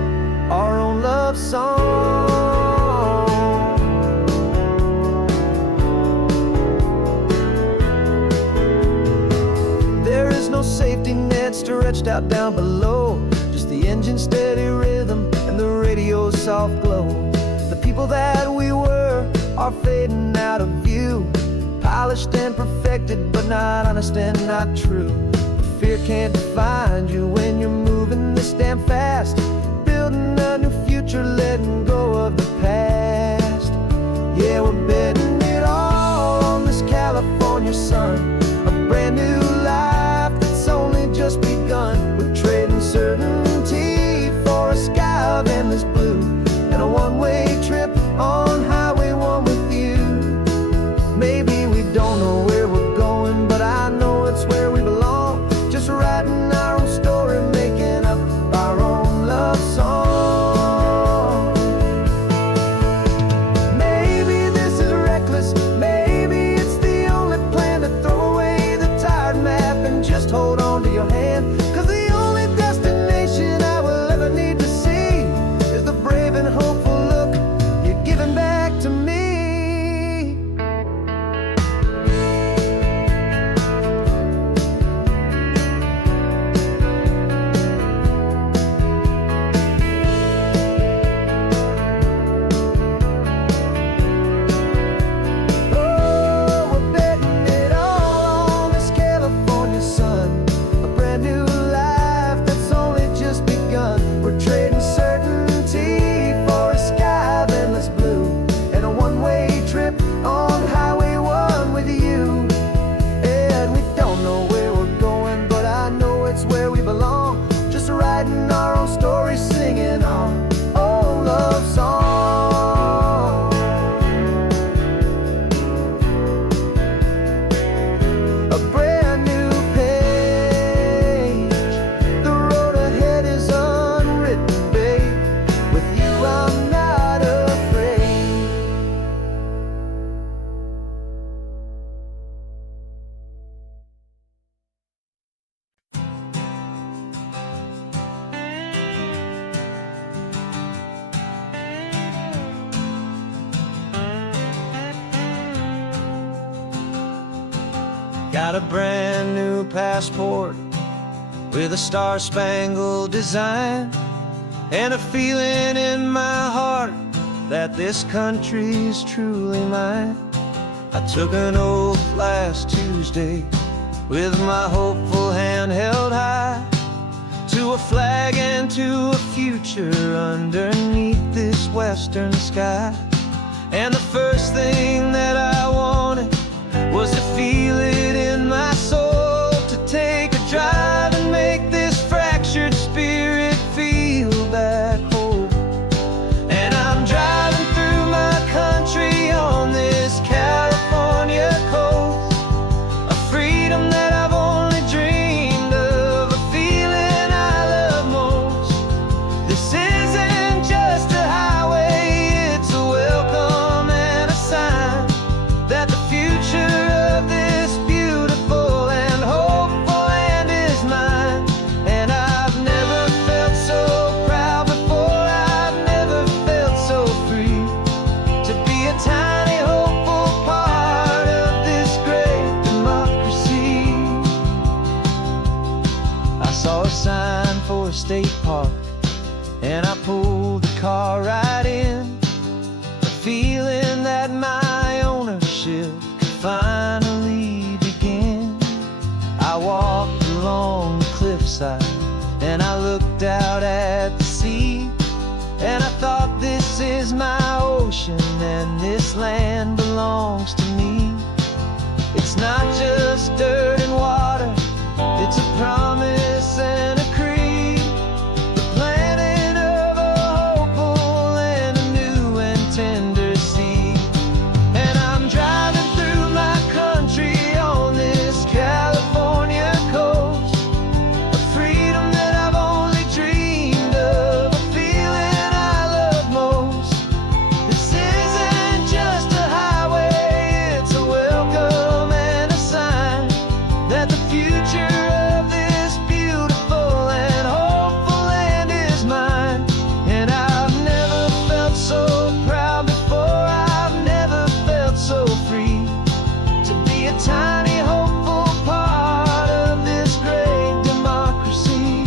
our own love song. There is no safety net stretched out down below, just the engine's steady rhythm and the radio's soft glow. The people that we were are fading out of view, polished and perfected, but not honest and not true. Fear can't define you when you're moving this damn fast, building a new future, letting go of the past. Yeah, we're betting it all on this California sun, a brand new life that's only just begun. We're trading certainty for a sky of endless blue, and a one-way trip on Highway 1 with you. Maybe we don't know where we're going, but I know it's where we belong. Just writing our own story, making up our own love song. Maybe this is reckless, maybe it's the only plan to throw away the tired map and just hold on to your hand. 'Cause the only destination I will ever need to see is the brave and hopeful look you're giving back to me. Oh, we're betting it all on this California sun, a brand new life that's only just begun. We're trading certainty for a sky of endless blue, and a one-way trip on Highway 1 with you. And we don't know where we're going, but I know it's where we belong. Just writing our own story, singing our own love song. A brand new page, the road ahead is unwritten, babe. With you I'm not afraid. Got a brand new passport with a star-spangled design, and a feeling in my heart that this country's truly mine. I took an oath last Tuesday with my hopeful hand held high, to a flag and to a future underneath this western sky. And the first thing that I wanted was to feel it in my soul, to take a drive and make this fractured spirit feel back home. And I'm driving through my country on this California coast, a freedom that I've only dreamed of, a feeling I love most. This isn't just a highway, it's a welcome and a sign out at the sea. And I thought, this is my ocean, and this land belongs to me. It's not just dirt and water, it's a promise and a creed, the planting of a hopeful and a new and tender seed. And I'm driving through my country on this California coast, a freedom that I've only dreamed of, a feeling I love most. This isn't just a highway, it's a welcome and a sign that the future of this beautiful and hopeful land is mine. And I've never felt so proud before, I've never felt so free to be a tiny hopeful part of this great democracy.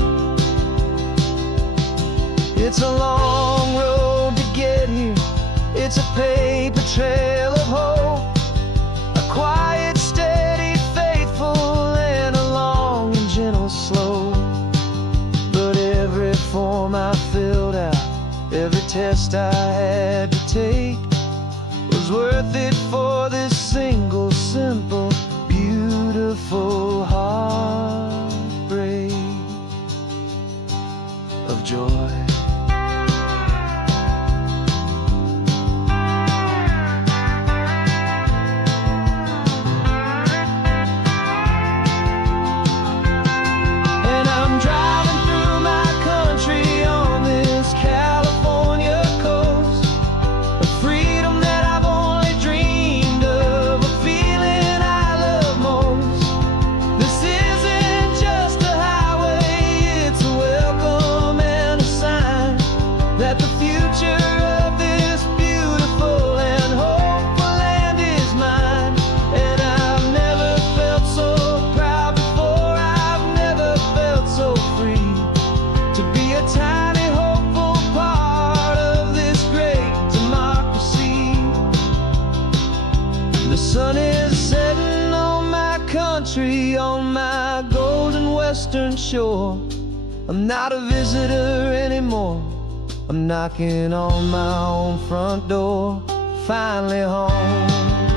It's a long road to get here, it's a paper trail of hope, a quiet, steady, faithful, and a long and gentle slope. But every form I filled out, every test I had to take, was worth it for this single, simple, beautiful heartbreak of joy. And I'm driving through my country on this California coast, a freedom that I've only dreamed of, a feeling I love most. This isn't just a highway, it's a welcome and a sign that the future of this beautiful and hopeful land is mine. And I've never felt so proud before, I've never felt so free to be a tiny hopeful part of this great democracy. The sun is setting on my country, on my golden western shore. I'm not a visitor anymore, I'm knocking on my own front door, finally home.